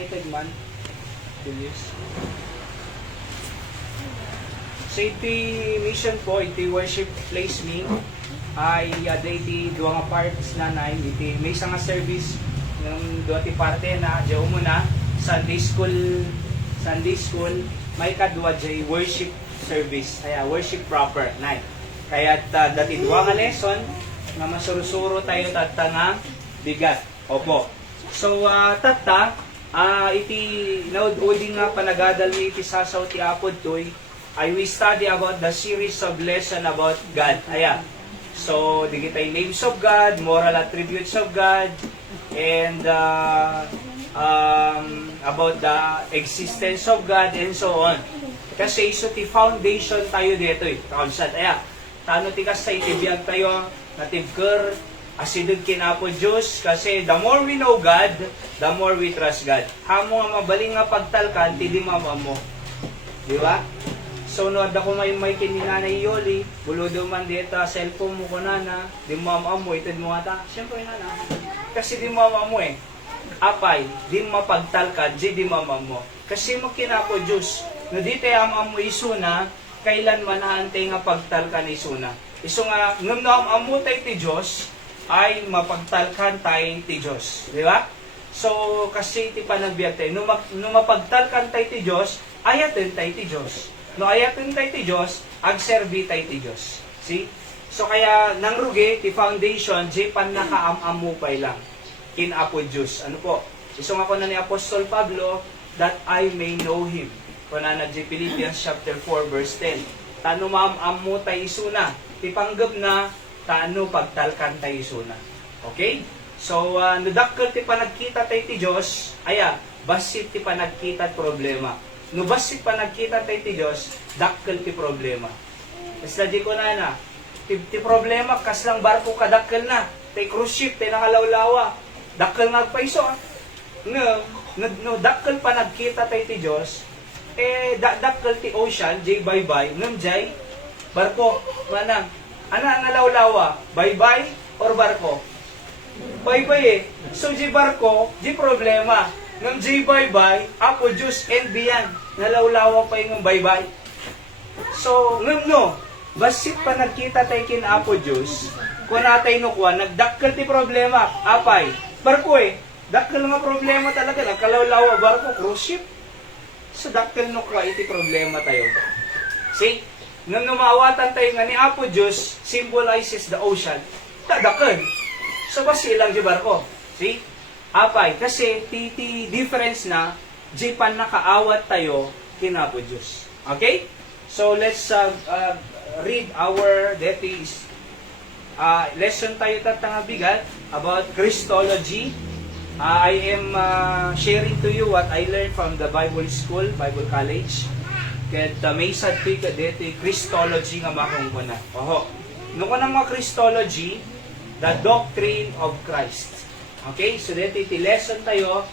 Nakitag man. Julius. So iti mission po, iti worship place me ay iti duwa nga parts na nain iti may isang nga service ng duwa ti parte na diyo muna Sunday school may kadwa jay worship service kaya worship proper night kaya dati duwa nga lesson nga masurusuro tayo tatta nga bigat opo so iti naud-udi nga panagadal ni iti sasaw ti apod toy we study about the series of lesson about God. Ayan. So, digitay names of God, moral attributes of God, and about the existence of God, and so on. Kasi iso ti foundation tayo dito eh. Kaunsan. Ayan. Tano ti kasay tibiyag tayo, natibker, asidod kinapo Diyos, kasi the more we know God, the more we trust God. Hamo nga mabaling nga pagtalkan, ti di mama mo. Di ba? So, no, ako may kininanay Yoli, buludo man dito, cellphone mo ko na, di mama mo, itid mo ata. Siyempre na. Kasi di mama mo eh. Apay, di mapagtalkan, di mama mo. Kasi mo kinapo Diyos, no di tayo mo isuna, kailan manahantay nga pagtalkan isuna. Iso nga, nung naamu tayo ti Diyos, ay mapagtalkan tayo ti Diyos. Di ba? So, kasi ti panagbiag tayo, nung mapagtalkan tayo ti Diyos, ayatin tayo ti Diyos. No ayatin tayo ti Diyos, agserbi tayo ti Diyos. See? So kaya nangrugi, ti foundation, di pan nakaamamupay lang. Kinapo Diyos. Ano po? Isong ako na ni Apostol Pablo, that I may know Him. Kung na di Philippians chapter 4 verse 10. Tano maamamu tayo isuna. Ti panggap na, tano pagtalkan tayo isuna. Okay? So, nudakkel ti panagkita tayo ti Diyos, basit ti panagkita problema. No basit pa nagkita tayo ti Diyos, dakkel ti problema. Basta di ko na, ti problema, kaslang barko ka dakkel na, tay cruise ship, tay nakalawlawa, dakkel nga agpaiso. No, dakkel pa nagkita tayo ti Diyos, dakkel ti ocean, jay bye-bye, ngam jay, barko, manang, nalawlawa, bye-bye, or barko? Bye-bye eh. So, jay barko, jay problema. Ngam jay bye-bye, apo Diyos and beyond. Nalawlawa pa yung bye-bye. So, ngam no, basit pa nagkita tayo kin apo Diyos, kung natay nukwa, nagdakkel ti problema. Apay, barko eh. Dakkel nga problema talaga. Nagkalawlawa barko, cruise ship. So, dakkel nukwa, iti problema tayo. See? Ngam numawatan tayo nga ni apo Diyos, symbolizes the ocean. Dakkel. So, basi lang di barko. See? Apay, kasi ti difference na, di pan nakaawat tayo kinapo Diyos. Okay? So, let's read our lesson tayo tatanga bigat about Christology. I am sharing to you what I learned from the Bible School, Bible College. Ket may sadpi ka dito Christology nga makong kuna. Oho. Nung kanang mga Christology, the doctrine of Christ. Okay, so dito iti lesson tayo,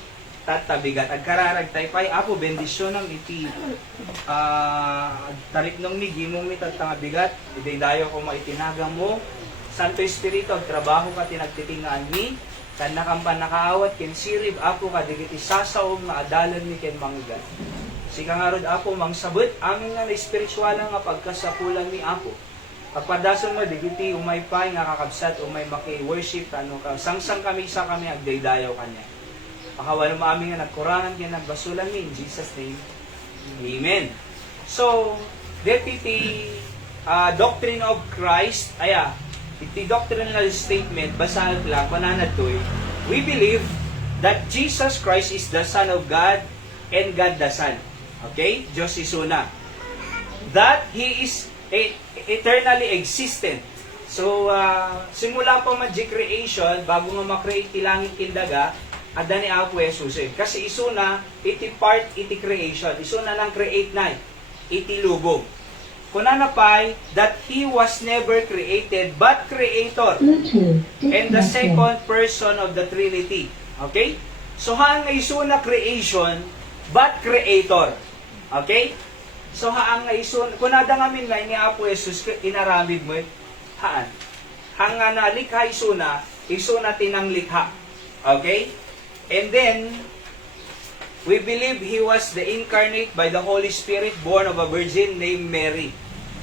tatabigat. Agkararag tayo pa'y apo, bendisyon ng iti tarik nung migi mong mitattangabigat, iti dayo ko maitinagang mo, Santo Espiritu, agtrabaho ka tinagtitingaan mi, kan nakampan nakaawat, ken sirib, apo ka, digit isasaom na adalan mi ken mangigat. Sika nga rod apo, mangsabot, amin nga na espiritual nga pagkasapulan ni apo. Pagpadason mo, digiti umaypay nga kakabsat, umay maki-worship, ano ka, sangsang kami sa kami, agdaydayaw kanya. Pakawala mo amin nga nagkurangan, kaya nagbasulan mi, in Jesus' name, Amen. So, iti doctrine of Christ, iti doctrinal statement, basahan lang, pananad to'y, we believe that Jesus Christ is the Son of God, and God the Son. Okay? Diyos isuna. That He is eternally existent. So, simula pa magic creation, bago nga makreate ti langit tindaga, ada ni Apo Jesus eh. Kasi isuna, iti part, iti creation. Isuna ng create na, iti lubog. Kunanapay, that He was never created, but Creator. And the second person of the Trinity. Okay? So, haan nga isuna creation, but Creator. Okay? So, haang nga isun, kung nadangamin nga ni Apo Jesus, inaramid mo, haan. Hang nga na likha isuna tinang likha. Okay? And then, We believe He was the incarnate by the Holy Spirit, born of a virgin named Mary.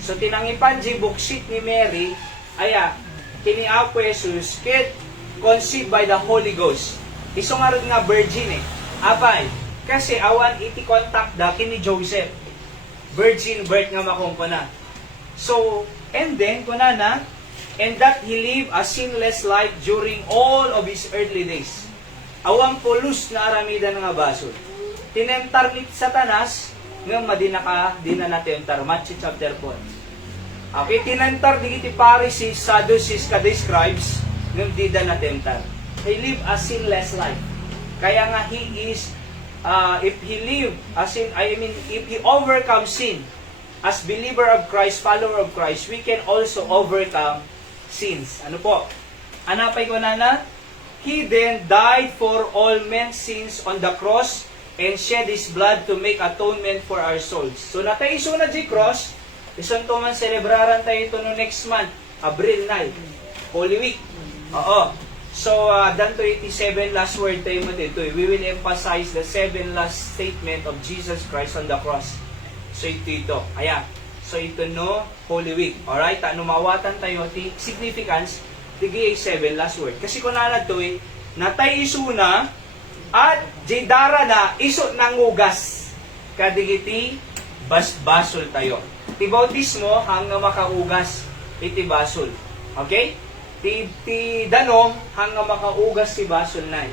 So tinangipan di buksit ni Mary, aya, kini Apo Jesus, kit conceived by the Holy Ghost. Iso nga rin nga virgin Apay, kasi awan iti contact da kini Joseph. Virgin birth nga makumpana. So, and then, kunana, and that He lived a sinless life during all of His earthly days. Awang pulus na aramidan nga basol. Tinentar ni Satanas, nga madinaka, di na natentar. Matthew chapter 4. Okay, tinentar di iti Pharisees, Sadducees, kada scribes, nga di na natentar. He lived a sinless life. Kaya nga he is, if he live, if he overcome sin, as believer of Christ, follower of Christ, we can also overcome sins. Ano po? Anapay ko na? He then died for all men's sins on the cross and shed His blood to make atonement for our souls. So natay iso na di cross, ison to man celebraran tayo ito no next month, Abril 9, Holy Week. Oo. So, dan to 87 last word tayo mo dito. We will emphasize the 7 last statement of Jesus Christ on the cross. So, ito. Ayan. So, ito no, Holy Week. Alright? Ano mawatan tayo, ti significance, tigay 7 last word. Kasi kung nanad to natay iso na, at jidara na, iso nangugas. Kadigiti, basol tayo. Ti bautismo, hanggang makaugas, iti basol. Okay? Ti danom, hanggang makaugas si basol na.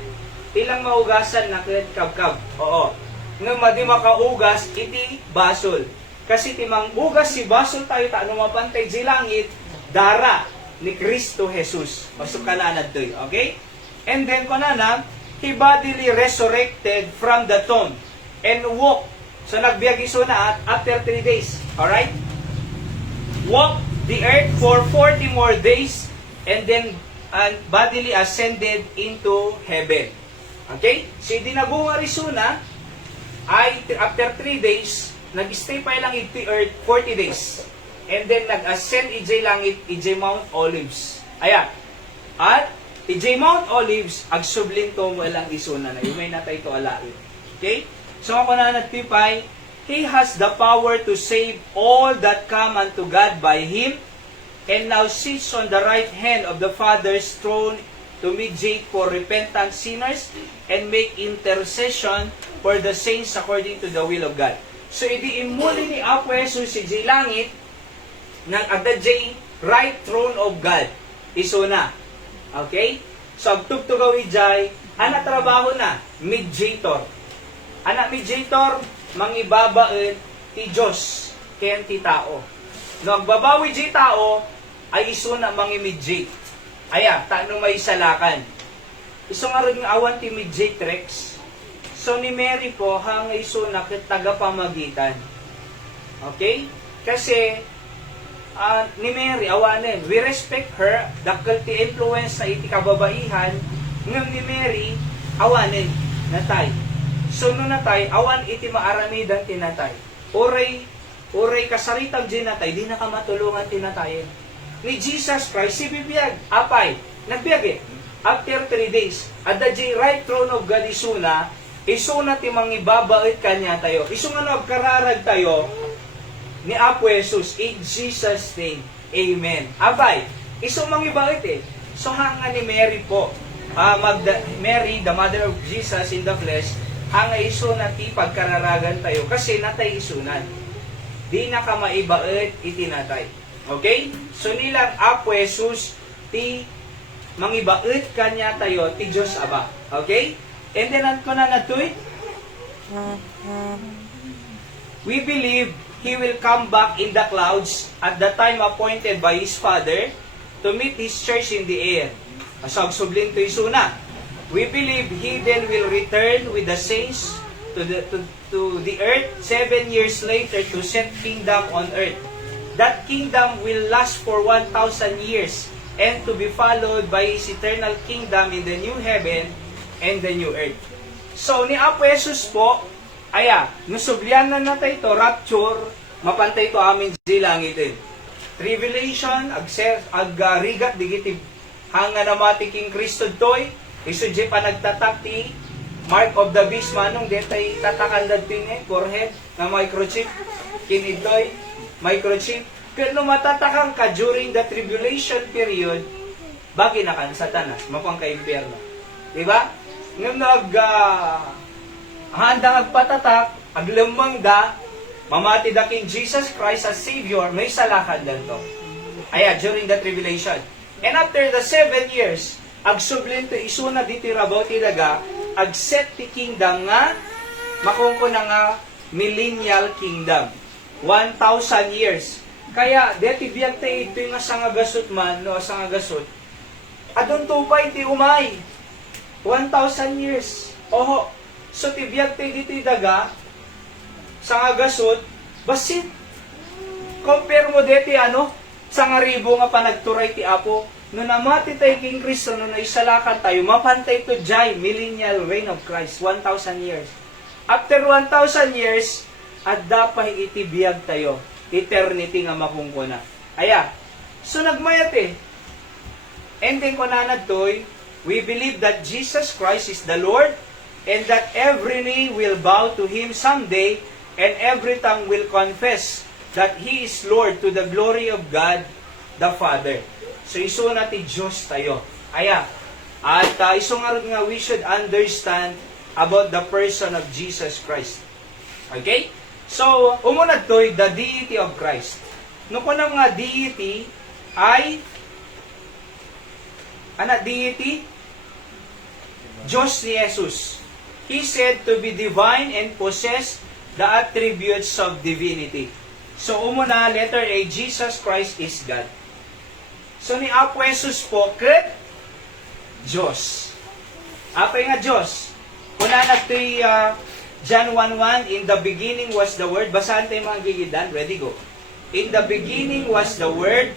Tilang maugasan na kabkab. Oo. Nga madi makaugas, iti basol. Kasi ti mangugas si basol tayo, ano mapantay di langit, dara ni Kristo Jesus. Pasok ka na doy. Okay? And then, kunana, He bodily resurrected from the tomb and walked. So, nagbiag iso na after 3 days. Alright? Walked the earth for 40 more days and then bodily ascended into heaven. Okay? So, dinabunga iso na ay after 3 days, nag-stay pa lang iti earth 40 days. And then, nag-ascend ijay langit, ijay Mount Olives. Ayan. At, ijay Mount Olives, agsubling to mo lang isuna na. Yung may natay to alain. Okay? So, ako na nagpipay, He has the power to save all that come unto God by Him, and now sits on the right hand of the Father's throne to mediate for repentant sinners and make intercession for the saints according to the will of God. So, idi imuli ni Apo Jesus si J langit ng adadjay right throne of God. Iso na. Okay? So, agtugtugaw ijay, ana trabaho na, mediator. Ana mediator, mangibabaen ti Diyos, ken ti tao. No, agbabawi di tao, ay iso na mangi-mediate. Aya, taano may salakan. Iso nga rin awan ti mediatrix. So, ni Mary po, hanga iso na tagapamagitan. Okay? Kasi, ni Mary, awanin, we respect her, dakal ti influence sa iti kababaihan, ngam ni Mary, awanin, natay. So, no natay, awan iti maaramidan tinatay. Oray kasaritang di natay, di nakamatulungan tinatayin. Ni Jesus Christ, si bibiyag, apay, nagbiag after 3 days, at the right throne of God isuna, isuna ti mangibabait kanya tayo. Iso nga nagkararag tayo, ni Apo Jesus, in Jesus' name. Amen. Abay, isang mangibait So, hanga ni Mary po, Mary, the mother of Jesus in the flesh, hanga iso na ti pagkararagan tayo, kasi natay isunan. Di na ka maibait, itinatay. Okay? So, nilang Apo Jesus, ti mangibait kanya tayo, ti Diyos Aba. Okay? And then, ko na natuy, we believe He will come back in the clouds at the time appointed by His Father to meet His church in the air. Asag-subling to isuna. We believe He then will return with the saints to the earth 7 years later to set kingdom on earth. That kingdom will last for 1,000 years and to be followed by His eternal kingdom in the new heaven and the new earth. So, ni Apo Jesus po, nusublian na natin ito, rapture, mapantay ito amin di langit. Tribulation, rigat, digitib, hanga na matiking Kristo to'y, isudje pa nagtatap ti mark of the beast manong detay tatakandad din forehead na microchip kinidloy microchip pero matatakang ka during the tribulation period bagi na kan satanas mapang ka impyerno di ba ngem handa agpatatak aglemang da mamati da king Jesus Christ as Savior may salakan danto aya during the tribulation and after the 7 years agsublin to isuna diti rabaw ti daga agset ti kingdom nga makungko na nga millennial kingdom 1,000 years kaya deti biyag tayo ito nga sangagasot man no sangagasot adon tupay ti umay 1,000 years oho so ti biyag tayo dito daga sangagasot basit compare mo deti sangaribo nga panagturay ti Apo no namati tayo king Kristo no naisalakan tayo mapantay to jay millennial reign of Christ 1,000 years after 1,000 years at dapat itibiyag tayo eternity nga makungkuna aya so nagmayat ending ko na nagtoy we believe that Jesus Christ is the Lord and that every knee will bow to Him someday and every tongue will confess that He is Lord to the glory of God the Father. So iso na ti Diyos tayo. Aya. At iso nga we should understand about the person of Jesus Christ. Okay? So, umunad to'y the deity of Christ. No ko nga deity ay deity? Diyos ni Jesus. He said to be divine and possess the attributes of divinity. So, umuna, letter A, Jesus Christ is God. So, ni Apo Jesus po, Diyos. Apay nga Diyos. Kuna nagtoy John 1:1, in the beginning was the Word. Basahan tayo mga gigidan. Ready, go. In the beginning was the Word,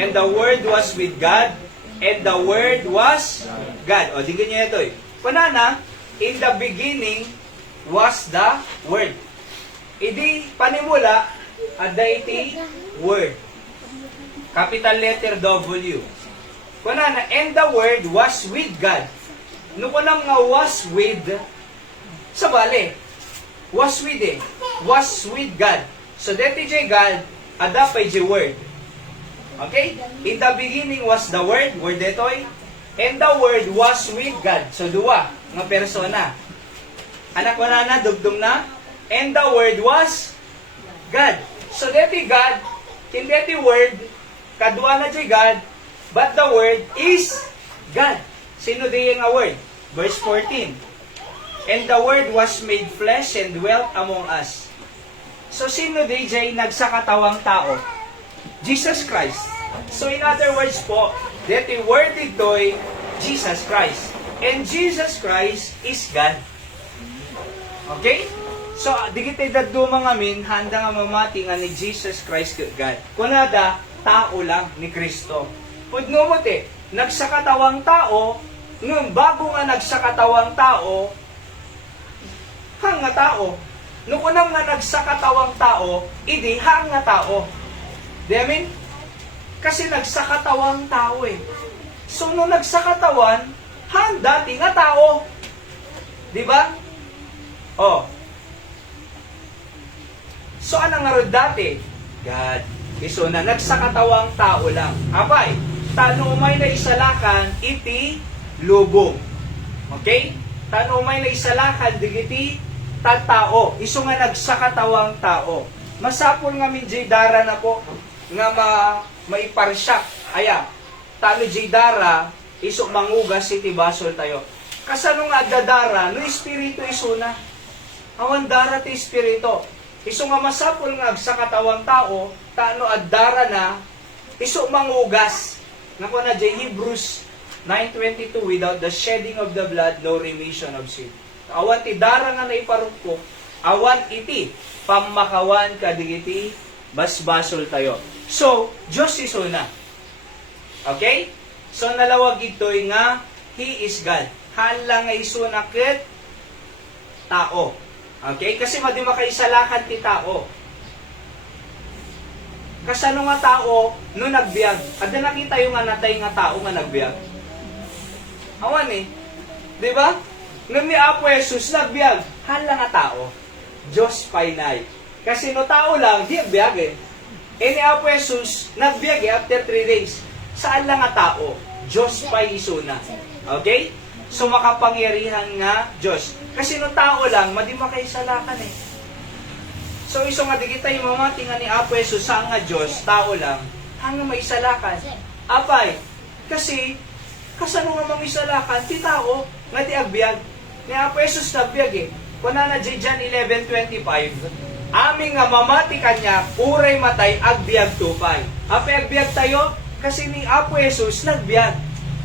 and the Word was with God, and the Word was God. O, tingnan nyo ito Kuna na, in the beginning was the Word. Idi, panimula, iti Word. Capital letter W. Kuna na, and the Word was with God. No kunam nga was with, sabali, was with God. So, deti jay God, adapay jay Word. Okay? In the beginning was the Word detoy, and the Word was with God. So, dua, nga persona. Anak ko na, dugdum na, and the Word was God. So, deti God, deti Word, kadua na jay God, but the Word is God. Sino di nga Word? Verse 14. And the Word was made flesh and dwelt among us. So, sino di jay nagsakatawang tao? Jesus Christ. So, in other words po, that the Word ito'y Jesus Christ. And Jesus Christ is God. Okay? So, digitay daddo mga min, handa nga mamati nga ni Jesus Christ God. Kunada, tao lang ni Kristo. Pudno mo nagsakatawang tao, nung bago nga nagsakatawang tao, hang nga tao. Nung unang nga nagsakatawang tao, idi hang nga tao. Di amin? Kasi nagsakatawang tao So, nung nagsakatawan, hang dati nga tao. Di ba? Oh. So, anong nga dati? God. So, na nagsakatawang tao lang. Apay, tano umay na isalakan, iti lubong. Okay? Tano umay na isalakan, digiti tatao. Iso nga nagsakatawang tao. Masapol nga min dara na po nga maiparsyak. Aya, tano dara, iso mangugas iti basol tayo. Kasano nga dadara, no espiritu iso na. Awan dara ti espiritu. Iso nga masapol nga agsakatawang tao, tano addara na, iso mangugas. Nako na jay Hebrews 9:22, without the shedding of the blood, no remission of sin. Awan ti dara nga naiparukko, awan iti, pamakawan kadigiti, basbasol tayo. So, Diyos iso na. Okay? So, nalawag ito'y nga, He is God. Hala nga iso na ket tao. Okay? Kasi madi makaisalakan ti tao. Kasano nga tao, no nagbiag. Ada nakita yung nga natay nga tao nga nagbiag. Awan Di ba? Ngam ni Apo Jesus nagbiag, hala nga tao. Diyos painay. Kasi no tao lang, di agbiag eh. E ni Apo Jesus, nagbiag after 3 days. Saan lang nga tao? Diyos pa'y isuna. Okay? So makapangyarihan nga Diyos. Kasi no tao lang, madi makaisalakan eh. So iso nga di kita yung mamati nga ni Apo Jesus, saan nga Diyos, tao lang, hanga maisalakan. Apay, kasi, kasano nga mangisalakan, ti tao, nga di agbiag. Ni Apo Jesus nagbiag eh. Kuna na John 11:25, aming nga mamati kanya, uray matay, agbiag tupay. Apay agbiag tayo, kasi ni Apo Jesus nagbiag.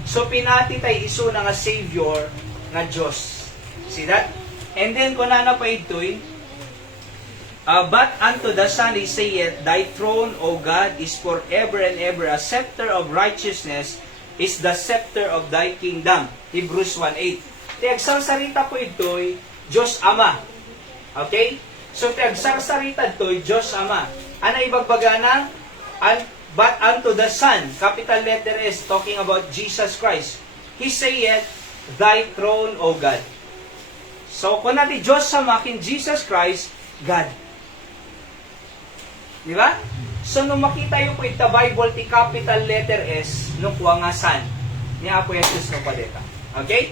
So pinati tayo iso na nga Savior nga Diyos. See that? And then kuna na pa ito'y, but unto the Son he saith, Thy throne, O God, is forever and ever. A scepter of righteousness is the scepter of Thy kingdom. Hebrews 1:8. Tiagsarsarita po ito'y Diyos Ama. Okay? So tiagsarsarita ito'y Diyos Ama. Ano ibagbaga na? But unto the Son, capital letter S, talking about Jesus Christ. He saith, Thy throne, O God. So kung natin Diyos Ama, kin Jesus Christ, God. Di ba? So, nung makita yung po ita Bible, ti capital letter S, nung kuha nga Son, ni Apo Jesus no paleta. Okay?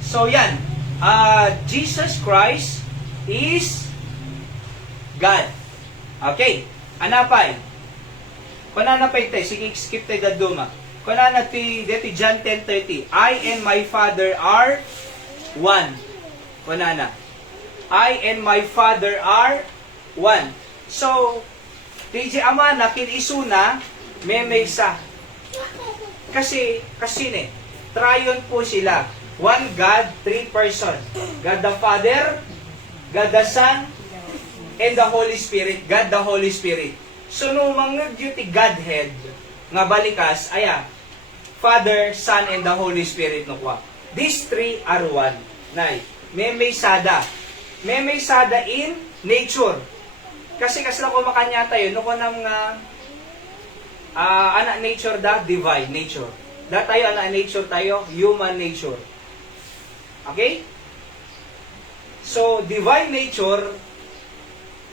So, yan. Jesus Christ is God. Okay. Anapay. Kunanapay tayo. Sige, skip tayo daduma. Kunanapay, dito John 10:30. I and my Father are one. Kunana. I and my Father are one. So, TJ Ama na kinisuna, may isa. Kasi triune po sila. One God, 3 person. God the Father, God the Son, and the Holy Spirit. God the Holy Spirit. So, nung mga duty Godhead, nga balikas, Father, Son, and the Holy Spirit no kwa. These 3 are one. Nay, may sada. May sada in nature. Kasi lang ko makanya tayo, no ko nang anak nature divine nature. Tayo anak nature tayo, human nature. Okay? So, divine nature,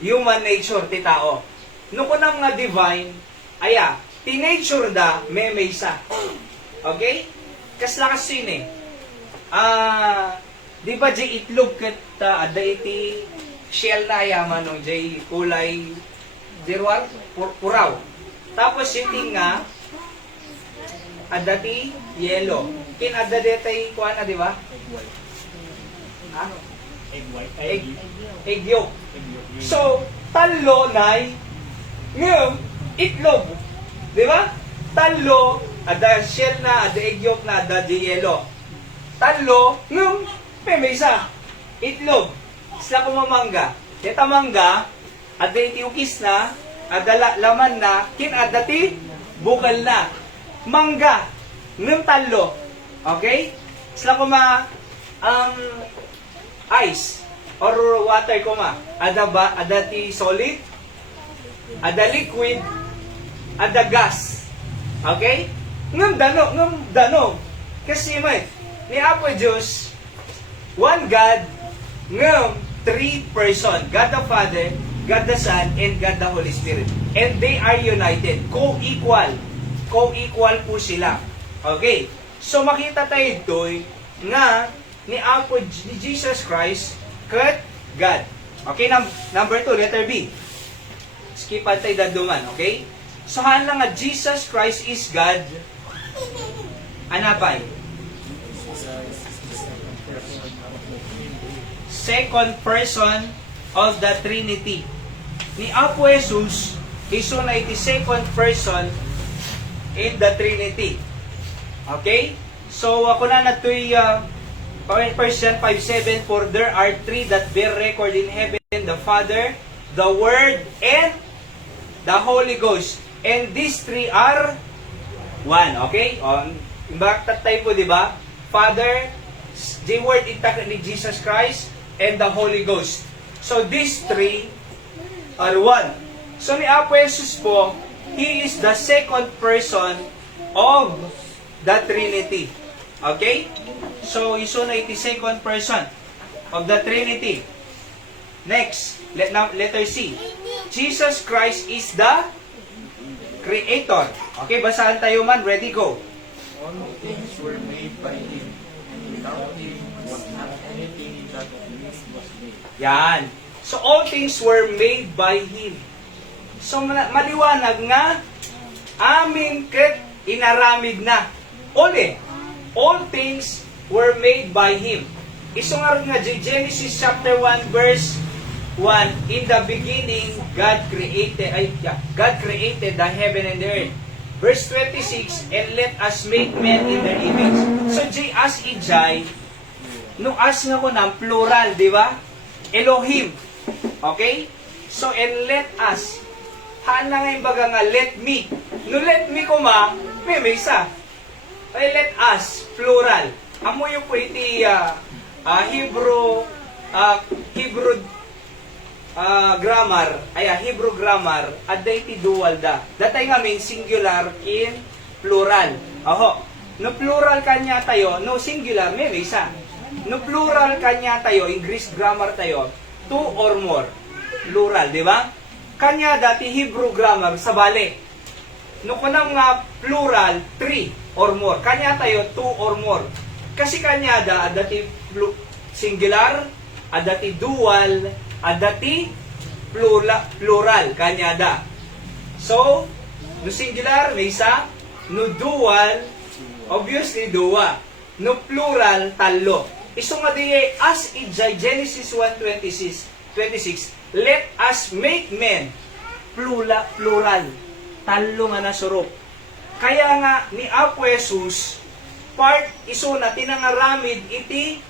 human nature, ti tao. No ko nang nga divine, ti nature may isa. Okay? Kasla kasi ni. Di ba jay itlog kat ada iti shell na yaman no jay kulay dirwar puraw. Tapos yung nga ada ti yellow. Kin ada detay kuan na di ba? Ha? Egg yolk. So, talo nay ngem itlog. Di ba? Talo, ada shell na, ada egg yolk na, ada di yellow. Talo, ngem may isa. Itlog. Sila kumamangga. Deta mangga, ada iti ukis na, ada laman na, kin ada ti bukal na. Mangga, ngem talo. Okay? Sila kuma ice or water kuma. Ada ti solid, ada liquid, ada gas. Okay? Ngem dano. Kasi may ni Apo Diyos, one God, ngem 3 person. God the Father, God the Son, and God the Holy Spirit. And they are united. Co-equal. Co-equal po sila. Okay? So makita tayo ito'y nga ni Apo ni Jesus Christ kat God. Okay, number 2, letter B. Skipan tayo daduman, okay? So haan lang nga Jesus Christ is God. Anapay? Second person of the Trinity. Ni Apo Jesus, iso na iti second person in the Trinity. Okay? So, ako na nato'y 1 John 5:7, for there are 3 that bear record in heaven, the Father, the Word, and the Holy Ghost. And these 3 are one. Okay? Imbaktat tayo po, di ba? Father, the Word ni Jesus Christ, and the Holy Ghost. So, these 3 are one. So, ni Apo Jesus po, He is the second person of the Trinity. Okay? So, iso na iti second person of the Trinity. Next, letter C. Jesus Christ is the Creator. Okay, basahan tayo man. Ready, go. All things were made by Him, and without Him was not anything that was made. Yan. So, all things were made by Him. So, maliwanag nga, amin ket inaramid na. All things were made by Him. Isungar nga, Genesis chapter 1, verse 1, in the beginning, God created the heaven and the earth. Verse 26, and let us make man in their image. So, as ijay, no as nga ko ng plural, di ba? Elohim. Okay? So, and let us. Haan na nga yung baga nga, let me. No let me ko may isa. Ay, let us, plural. Amo yung po iti Hebrew grammar, Hebrew grammar, adda iti dual da. Datay nga may singular in plural. No plural kanya tayo, no singular, may isa. No plural kanya tayo, English grammar tayo, two or more. Plural, di ba? Kanya dati Hebrew grammar, sa bali. No kunang nga plural, three or more. Kanya tayo, two or more. Kasi kanya da, adati singular, adati dual, adati plural, kanyada. So, no singular, may isa. No dual, obviously dua. No plural, talo. Iso nga diye, as ijay, Genesis 1:26, let us make men. Plural. Talo nga nasurok. Kaya nga, ni Apo Jesus, part iso na tinangaramid iti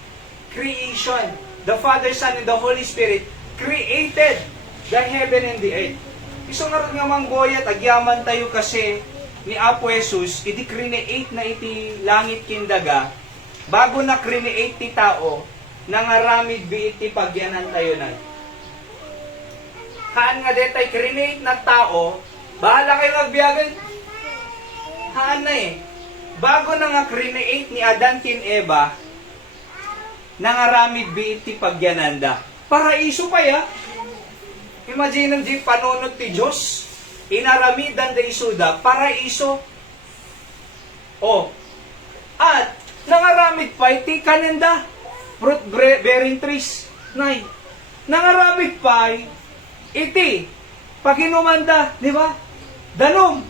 creation. The Father, Son, and the Holy Spirit created the heaven and the earth. Iso nga rin nga manggoyat, agyaman tayo kasi ni Apo Jesus, iti create na iti langit kindaga, bago na create ti tao, nangaramid bi iti pagyanan tayo na. Haan nga detay create na tao, bahala kayo magbiyagan. Haan na bago na nga create ni Adan kin Eva, nangaramid bi iti pagyananda. Paraiso pa ya. Imagine ang di panunod ti Diyos. Inaramidan da isuda, paraiso. At nangaramid pa iti kanenda. Fruit bearing trees. Nangaramid pa iti paginumanda, di ba? Danom.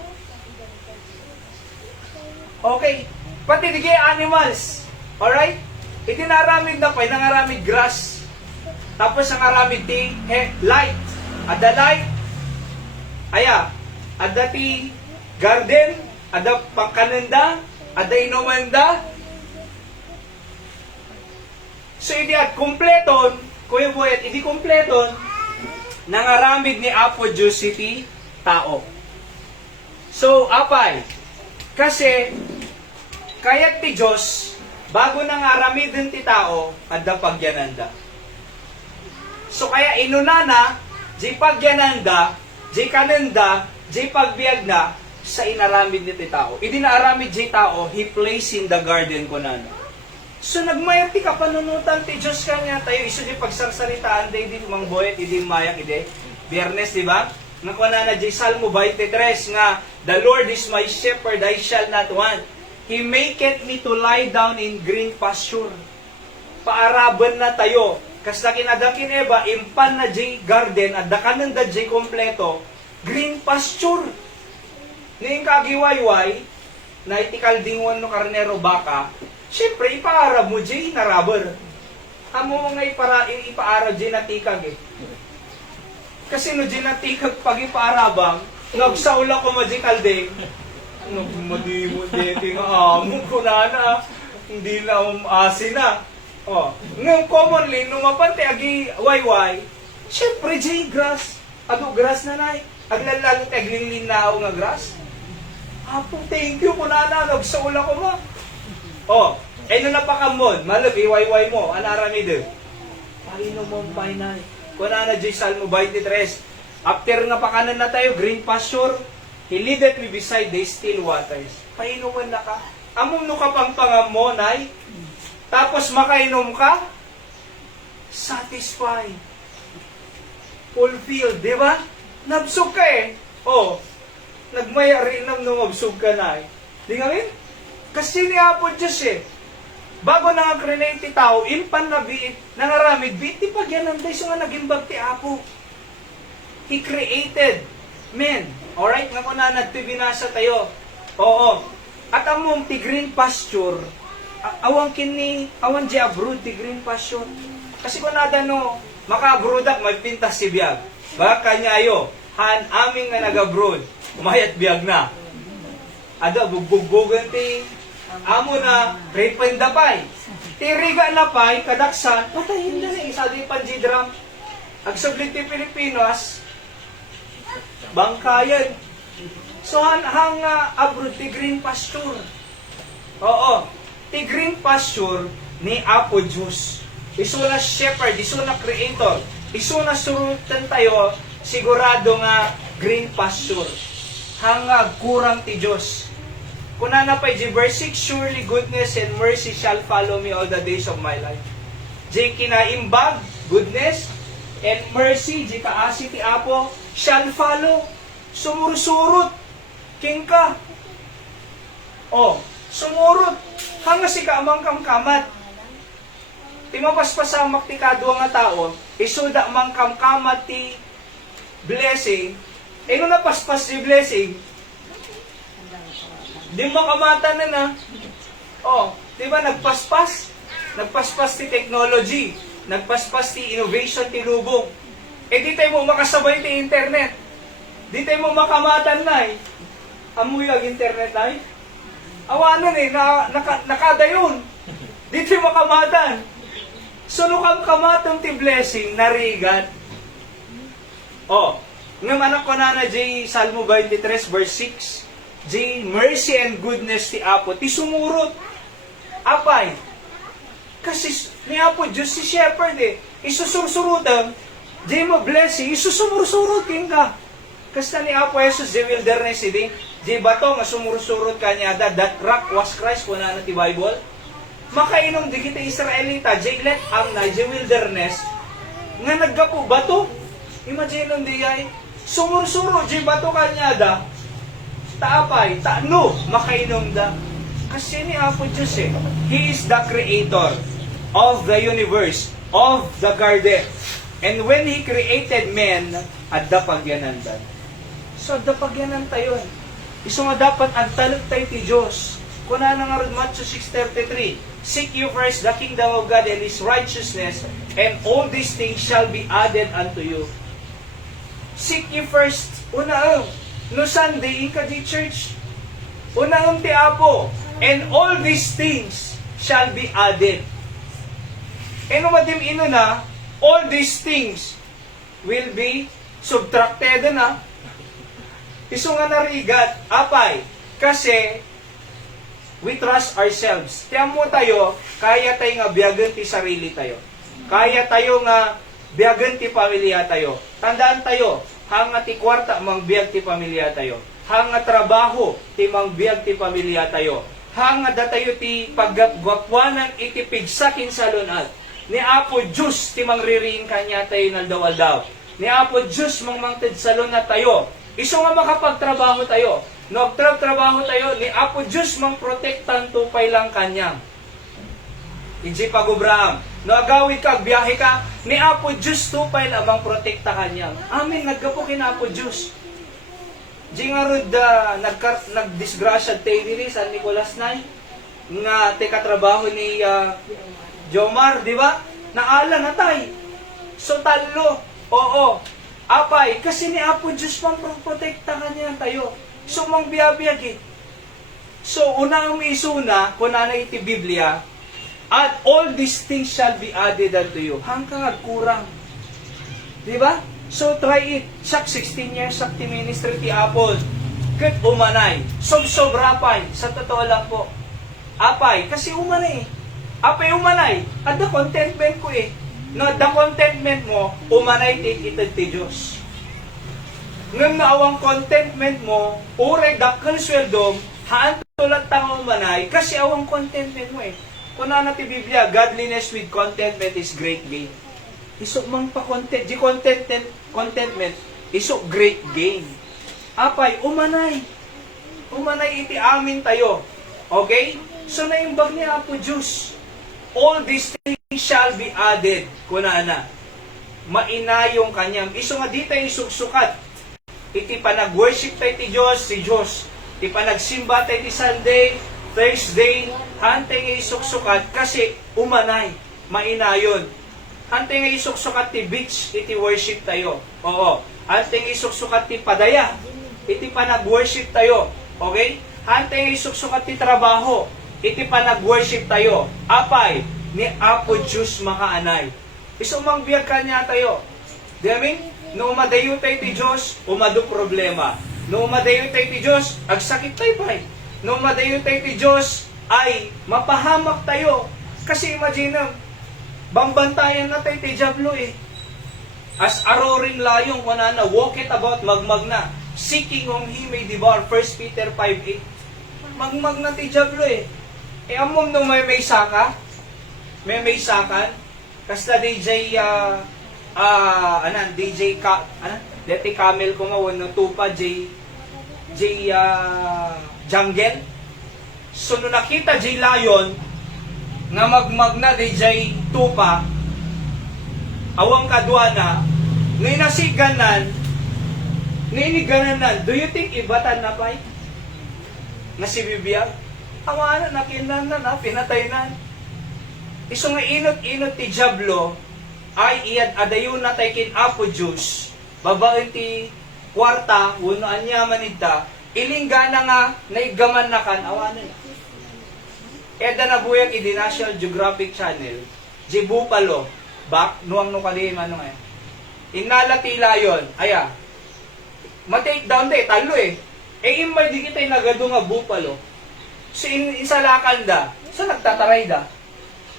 Okay. Pati di animals. Alright? Iti naramid na pa, nangaramid grass. Tapos nangaramid ti light. Ada light. Ada ti garden. Ada pangkananda. Ada inumanda. So, iti at kumpleton, kuya boyet, iti kumpleton, nangaramid ni Apo Diyos iti tao. So, apay, kasi, kayat ti Diyos, bago nangaramidin ti tao, adda pagyananda. So kaya inunana, di pagyananda, di kananda, di pagbiag na, sa inaramid ni ti tao. Idi naaramid di tao, He placed in the garden ko na. So nagmayat ti kapanunutan ti Diyos kanya tayo, iso di pagsarsaritaan, di mangboyet, di mayak, Biyernes, di ba? Nakuha na di Salmo 23 nga, the Lord is my shepherd, I shall not want. He maketh me to lie down in green pasture. Paaraban na tayo. Kas nakin adakin Eva, impan na jay garden, at dakanan da jay kompleto, green pasture. Ngayon kagiwayway, na itikaldingon no karnero baka, syempre ipaarab mo jay na rubber. Amo nga ipaarab jay na tikag Kasi no jay na tikag pag ipaarabang, nagsaula ko mo jay kalding, nagmadimon dito nga amo ko na hindi na umasin na. Ngayon commonly, nung mapante agi wayway, syempre jay grass. Ado grass na nay. Aglalalo ti aglilinaw nga grass. Apo, thank you ko na nagsaula ko ma. No napakamon, malab iwayway mo, anarami do. Palino mo painay. Kuna na jay Salmo 23. After nga pakanan na tayo, green pasture, He leadeth me beside the still waters. Painuman na ka. Among no kapang pangamo, nay. Tapos makainom ka, satisfied. Fulfilled, di ba? Nabsog ka eh. Oh, nagmayari nam nung mabsog ka na eh. Di nga rin? Kasi ni Apo Diyos eh. Bago na nga krenate ti tao, impan na biit, nangaramid, biit ti pagyananday, so nga naging bagti Apo. He created men. Alright, nga ko na binasa tayo. Oo. At among ti green pasture, awang kini, awan di abroad ti green pasture. Kasi kung nada no, maka-abroad may pintas si biyag. Baka niya ayo, han aming nga nag-abroad, umayat biyag na. Ada, bugbugbugan ti, amo na, rependapay. Tiriga na pa'y, kadaksan, patayin na na isa di panjidram. Agsublit ti Pilipinas, bangkayan. So, hang abroad, ti green pasture. Oo, ti green pasture ni Apo Diyos. Iso na shepherd, iso na creator. Iso na surutan tayo, sigurado nga green pasture. Hangag kurang ti Diyos. Kuna na pa verse 6, surely goodness and mercy shall follow me all the days of my life. Di kinaimbag, goodness and mercy, di kaasi ti Apo, shall follow. Sumursurot. King ka. Oh, sumurot. Hanga si kaamang kamkamat. Ti mapaspasamak ti kadwa nga tao, isuda mang kamkamat ti blessing. Ino na paspas ti blessing, di makamata na na. Oh, di ba nagpaspas? Nagpaspas ti technology. Nagpaspas ti innovation ti lubong. Eh di tayo mo makasabay ti internet. Di tayo mo makamatan na eh. Amoy ang internet na eh. Awanan eh, nakadayon. Di tayo makamatan. So, nukang kamatang ti blessing, narigat. Oh, ng anak ko na J. Salmo 23, verse 6. J. Mercy and goodness ti Apo, ti sumurot. Apay. Kasi ni Apo Diyos si shepherd eh. Isusursurutan, J. mo blessing, isusumursurot king ka. Kasta ni Apo Jesus, J. wilderness iti. J. bato, nga sumursurot ka niya, that rock was Christ, kung na ti Bible. Makainom di kita Israelita, J. let ang na, J. wilderness, nga naggapo, bato. Imagine nung di ay, sumursuro, J. bato ka niya da, taapay, taano, makainom da. Kasi ni Apo Diyos eh, He is the creator of the universe, of the garden. And when He created men, at dapagyanan da. So, dapagyanan tayo. Iso nga dapat agtalog tayo ti Diyos. Kuna na nga rin Matthew 6:33, seek you first the kingdom of God and His righteousness, and all these things shall be added unto you. Seek you first. Una no Sunday, ka di church. Una ti Apo, and all these things shall be added. And madim ino na, all these things will be subtracted na. Iso nga narigat, apay, kasi we trust ourselves. Tiyan mo tayo, kaya tayo nga biyagan ti sarili tayo. Kaya tayo nga biyagan ti pamilya tayo. Tandaan tayo, hanga ti kwarta mang biyag ti pamilya tayo. Hanga trabaho ti mang biyag ti pamilya tayo. Hanga da tayo ti paggapgapwanan iti pigsakin sa lunat. Ni Apo Diyos ti mangririin kanya tayo naldawal-daw. Ni Apo Diyos mangmangtid sa lunat tayo. Iso nga makapagtrabaho tayo. No, trabaho tayo, ni Apo Diyos mang protektan tupay lang kanyang. Inji pagubraham. No, agawid ka, biyahe ka, ni Apo Diyos tupay lang mang protekta kanyang. Amin, nagkapo kin Apo Diyos. Di nga rod, nagdisgrasya tayo diri San Nicolas Nay, nga teka trabaho ni Jomar, di ba? Naala na tay. So, talo. Oo. Apay, kasi ni Apo Diyos mang protekta kanya tayo. So, mang biyabiyag eh. So, unang isuna, kung na iti Biblia, at all these things shall be added unto you. Hanggang kurang. Di ba? So, try it. Sak 16 years sa ti ministry ti Apple. Kat umanay. Sobrapay. Sa totoo lang po. Apay, kasi umanay. Apay umanay. At the contentment ko eh. No, the contentment mo, umanay itad ti Diyos. Ngam naawang contentment mo, ureg dakkel sweldom, haan Tulad tango manay, kasi awang contentment mo eh. Kung na natin Biblia, godliness with contentment is great gain. Isok mang pa-content, di contentment, isok great gain. Apay, umanay. Umanay iti amin tayo. Okay? So naimbag niya Apo Diyos. All these things shall be added. Kunana. Mainayong kanyang. Iso nga di tayo isuksukat. Iti panag-worship tayo ti Diyos, si Diyos. Iti panagsimba tayo ti Sunday, Thursday, hantay nga isuksukat kasi umanay. Mainayon. Hantay nga isuksukat ti beach, iti worship tayo. Oo. Hantay nga isuksukat ti padaya. Iti panag-worship tayo. Okay? Hantay nga isuksukat ti trabaho. Iti panag-worship tayo. Apay, ni Apo Diyos makaanay. Isumang biyag ka niya tayo. Di amin? No umadayo tayo ti Diyos, umado problema. No umadayo tayo ti Diyos, agsakit tayo pa. No umadayo tayo ti Diyos, ay mapahamak tayo. Kasi imagine, bambantayan na tayo ti Diablo eh. As aroring layong kunana, walk it about, magmag na. Seeking whom he may devour. 1 Peter 5:8. Magmag na ti Diablo eh. E amom nung may saka, may sakan, kasta DJ, DJ deti camel ko nga, no, tupa, jungle. So, nung nakita lion, nga magmag na DJ tupa, awang kadwana, ngayon nasiganan, niniganan, do you think ibatan na pa nga si Bibiyag? Awa na, nakinan na, pinatay na. Iso nga inot-inot ti Diablo, ay iyad adayon na tayo kin Apo Diyos, babae ti kwarta, unoan niya manita, ilinggana nga, naigaman na kan, awa na. Eda na buyag idi National Geographic Channel, di Bupalo, bak, nuwang nukalihin ano nga. Inala ti layon, aya, matake down tayo, talo eh. Eh, imay di kita'y nagado nga Bupalo. So, insalakan da, so nagtataray da.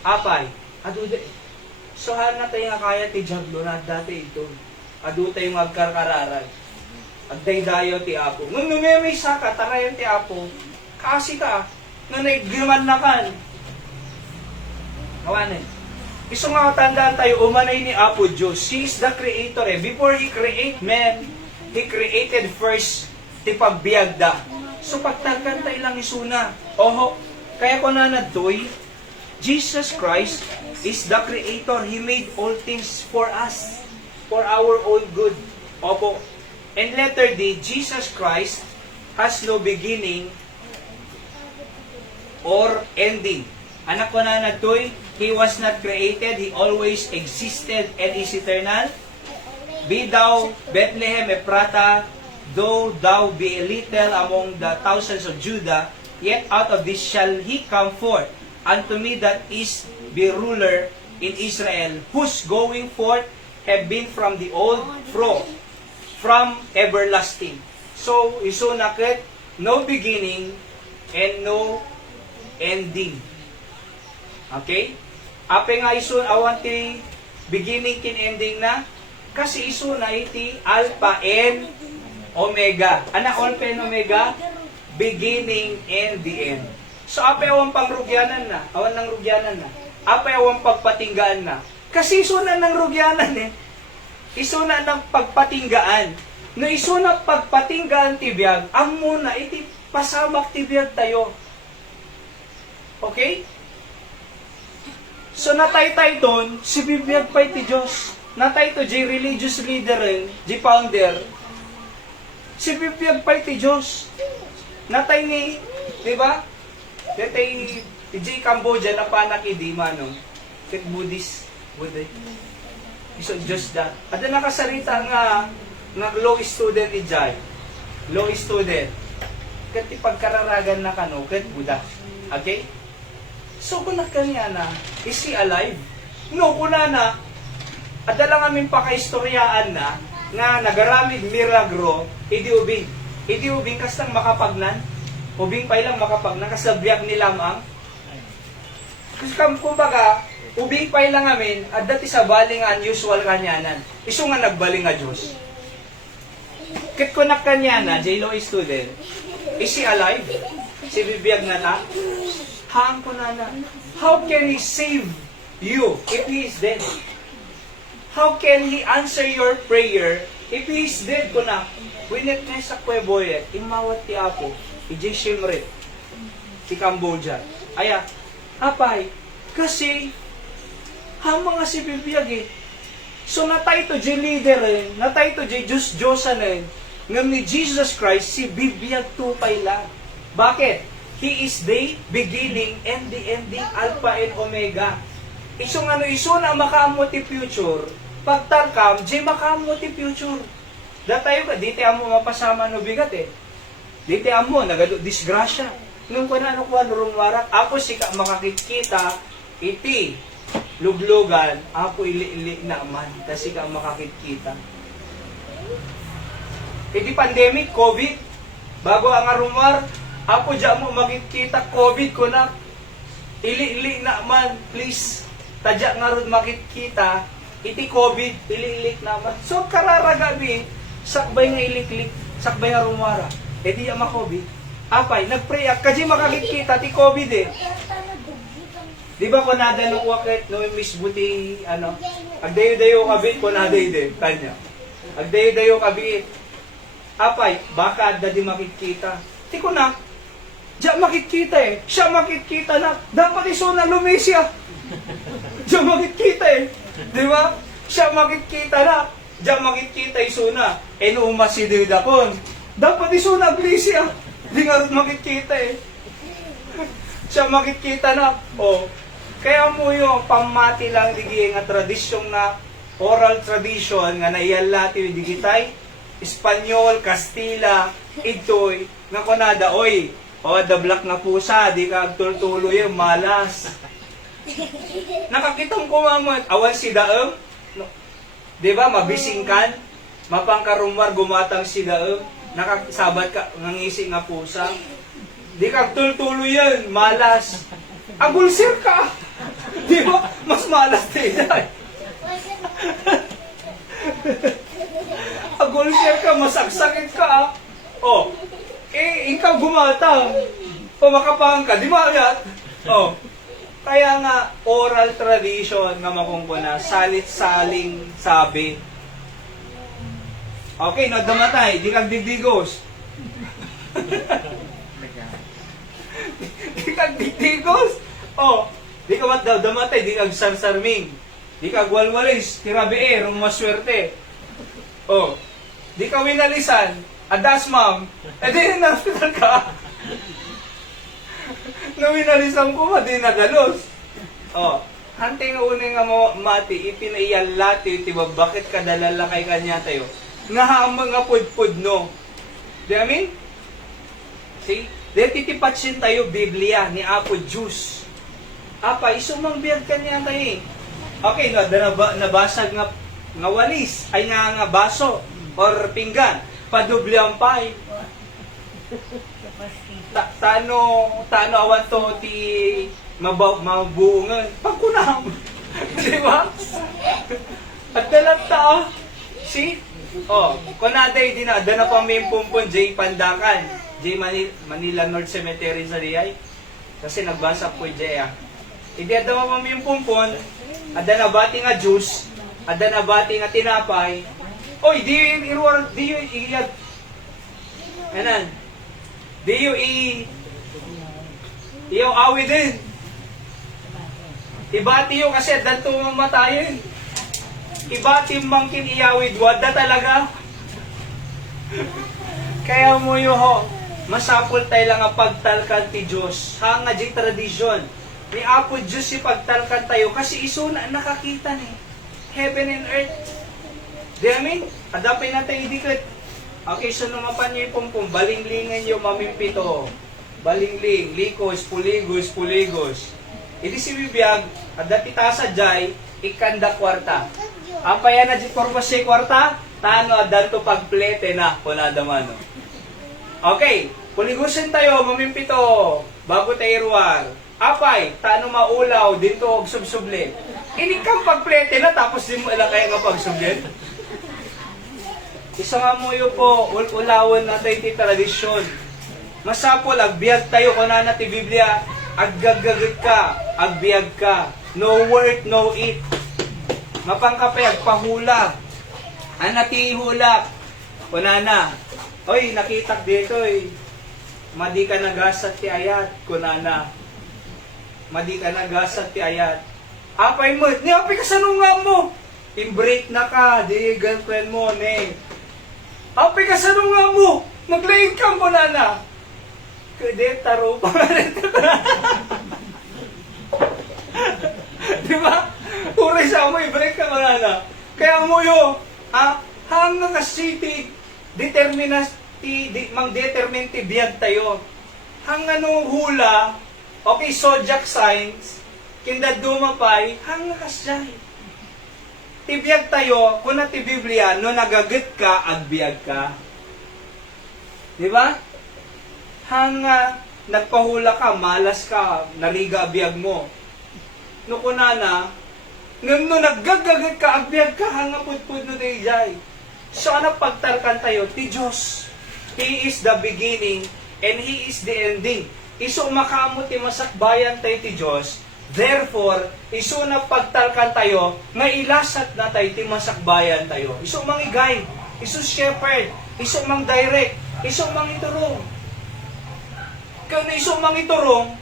Apay, adude. So, na tayo nga kaya ti Diablo na dati ito. Adu tayo magkarkararan. Agdaydayo ti Apo. Nung numemay saka, tarayan ti Apo, kasi ka, nung naigiman na kan. Kawanin. Iso nga tandaan tayo, umanay ni Apo Diyos. He is the Creator eh. Before He create man, He created first ti pagbiag da. So pagtagkan tayo lang isuna. Oho, kaya ko na nadoy, Jesus Christ is the Creator. He made all things for us, for our own good. Opo. And letter D, Jesus Christ has no beginning or ending. Anak ko na nadoy, He was not created, He always existed and is eternal. Be thou, Bethlehem Ephrata, though thou be a little among the thousands of Judah, yet out of this shall he come forth. Unto me that is be ruler in Israel, whose going forth have been from the old from everlasting. So, iso nakit, no beginning and no ending. Okay? Ape nga iso awanti beginning kin ending na, kasi iso na iti Alpha and Omega. Ana Alpha and Omega, beginning and the end. So, apay awang pangrugyanan na. Awan ng rugyanan na. Apay awang pagpatinggaan na. Kasi iso na ng rugyanan eh. Iso na ng pagpatinggaan. No iso na pagpatinggaan tibiyag, ang muna iti pasamak tibiyag tayo. Okay? So, natay-tay doon, si bibiyag pa iti Diyos. Natay to, di religious leader rin, di founder, si bibiyag pa iti Diyos. Natay ni, di ba? Natay, di Cambodia na panak idi, manong, kit Buddhist, Buddha. Iso Diyos da. Ada nakasarita nga law student ijay. Law student. Kat ipagkararagan na kano, kat Buddha. Okay? So, kung nakanya na, is he alive? No, kuna na, ada lang amin pakaistoryaan na, nga nagaramid milagro, idi ubing. Idi ubing kastang makapagnan. Ubing pa ilang makapagnan, kasabyak ni lamang. Kasi kumbaga, ubing pa ilang amin, at dati sa baling nga unusual kanyanan. Iso nga nagbaling nga Diyos. Kit ko na kanyana, J-Law student, is he alive? Si bibiyag na ta. Hang ko na na. How can He save you if He is dead? How can He answer your prayer if He is dead ko na? Winit na sa kweboye, imawat ti Apo, ijay Shimrit, ti Cambodia. Aya, apay, kasi, hang mga si bibiyag eh. So natay to di leader eh, natay to di Diyos-Diyosan eh, ngam ni Jesus Christ, si bibiyag tupay lang. Bakit? He is the beginning and the ending, Alpha and Omega. Isong ano, iso na makaamo ti future, pagtarkam, di makaamo ti future. Datayo ka, diti amo mapasama no bigat eh. Diti amo, nagado, disgrasya. Nung ko na ano ko, warak, apo si ka makakikita, iti, luglugan, apo ili-ili na man, kasi ka makakikita. Iti pandemic, COVID, bago ang arumar, apo dyan mo makikita, COVID ko na, ili-ili na man, please, tadya nga ron makikita, iti COVID, ili-ili na man. So, kararagabi, sakbay nga iliklik, sakbay nga rumara, edi ama COVID. Apay, nagpray, kasi makakikita, ti COVID eh. Di ba kung nada nung wakit, no, Miss Buti, ano, agdayo-dayo kabit, kung naday din, kanya. Agdayo-dayo kabit. Apay, baka da di makikita. Di ko na, diya makikita eh. Siya makikita na, dapat iso na lumisya. Diya makikita eh. Di ba? Siya makikita na, diya makikita iso na. E no umasidid akon, dapat iso na aglisya. Di nga rin makikita eh. Siya makikita na, oh. Kaya mo yung pamati lang digi nga tradisyong na oral tradition nga naiyalati yung digitay, Espanyol, Kastila, itoy, nga kunada, oy, the black na pusa, di ka agtultuloy yung malas. Nakakitang kumamot, awan si daem, no? Di ba, mabising kan, mapangkarumwar gumatang si daem, nakasabat ka, ngangisi nga pusa, di ka agtultuloy yun, malas. Agulsir ka! Di ba? Mas malas din. Agulsir ka, masaksakit ka. Oh, ikaw gumatang. Pumakapang ka, di ba yan? Oh, kaya nga, oral tradition nga makungkuna, salit-saling sabi. Okay, no, damatay, di kag digdigos. Di kag digdigos. Oh, di ka mat daw damatay, di kag sarsarming. Di kag walwalis, tirabi rung maswerte. Oh, di ka winalisan, adas ma'am, di na hospital ka. No winalisan ko, di nagalos. Oh, hantay nga unay nga mo mati, ipinaiyalati, tiba, bakit ka dalala kay kanya tayo? Nahamang nga pudpud, no? Di amin? See? Dahil titipatsin tayo Biblia ni Apo Diyos. Apa, isumang biyag kanya tayo eh. Okay, no, nabasag nga walis, ay nga baso, or pinggan, padubliang pay. Tano awan to ti mabuungan. Pagkunam. Di ba? At dalat tao. See? Oh, kunaday din na, dana pa may pumpun, J. Pandakan. J. Manila North Cemetery sa Riyay. Kasi nagbasa po J. Hindi ada mo yung pumpon, ada na bati nga juice, ada na bati nga tinapay. Oy, di yung iyag. Anan? Di yung iyo awi din. Ibati yung kasi danto mamatayin. Ibati mangkin iyawid, wada talaga. Kaya mo yung ho, masapol tayo lang ang pagtalkan ti Diyos. Hanga di tradisyon. Ni Apo Diyos si pagtalkan tayo kasi iso na nakakita ni heaven and earth. Di amin? Adapay na tayo idikit. Okay, so lumapan niyo yung pumpum, balinglingan yung mamimpito. Balingling, likos, puligos. Idi si bibiyag, adati tasa jay, ikanda kwarta. Apa yan na di korpasya kwarta? Tano, adanto pagplete na, kunada man. Okay, puligusin tayo, mamimpito, bago tayo ruwar. Apay, tano maulaw, dito og subsubli. Ini kang pagplete na, tapos di mo ilang kaya nga pagsubli. Isa nga mo yun po, ulawan na tayo ti tradisyon. Masapol, agbiag tayo, kunana ti Biblia, aggagagat ka, agbiag ka. No work, no eat. Mapangkape, agpahula. Anati hulak. Kunana, oy, nakitak dito eh. Madi ka nagasat ti ayat, kunana. Madi ka nagasat ti ayat. Apay mo, ni apay ka sanunga mo. Imbreak na ka, di girlfriend mo, ne. Apay ka sanunga mo. Maglaing ka mo, nana. Kede, taro pa rin. Di ba? Uray sa mo, i-break ka, nana. Kaya mo yo, hanggang city, mang-determine ti biyag tayo. Hanggang nung hula, okay, zodiac signs, kinda dumapay, hanggang kasyay. Tibiyag tayo, kuna ti Biblia, no nagagat ka, agbiag ka. Di ba? Hanga, nagpahula ka, malas ka, nariga biyag mo. No kunana, ngam no naggagagat ka, agbiag ka, hanga pudpud no dayjay. So ano pagtarkan tayo? Ti Diyos. He is the beginning and He is the ending. Iso makamot ti masakbayan tayo ti Diyos. Therefore, iso na pagtalkan tayo, nga ilasat na tayo ti masakbayan tayo. Iso mang i-guide, iso shepherd, iso mang direct, iso mang iturong. Kung iso mang iturong,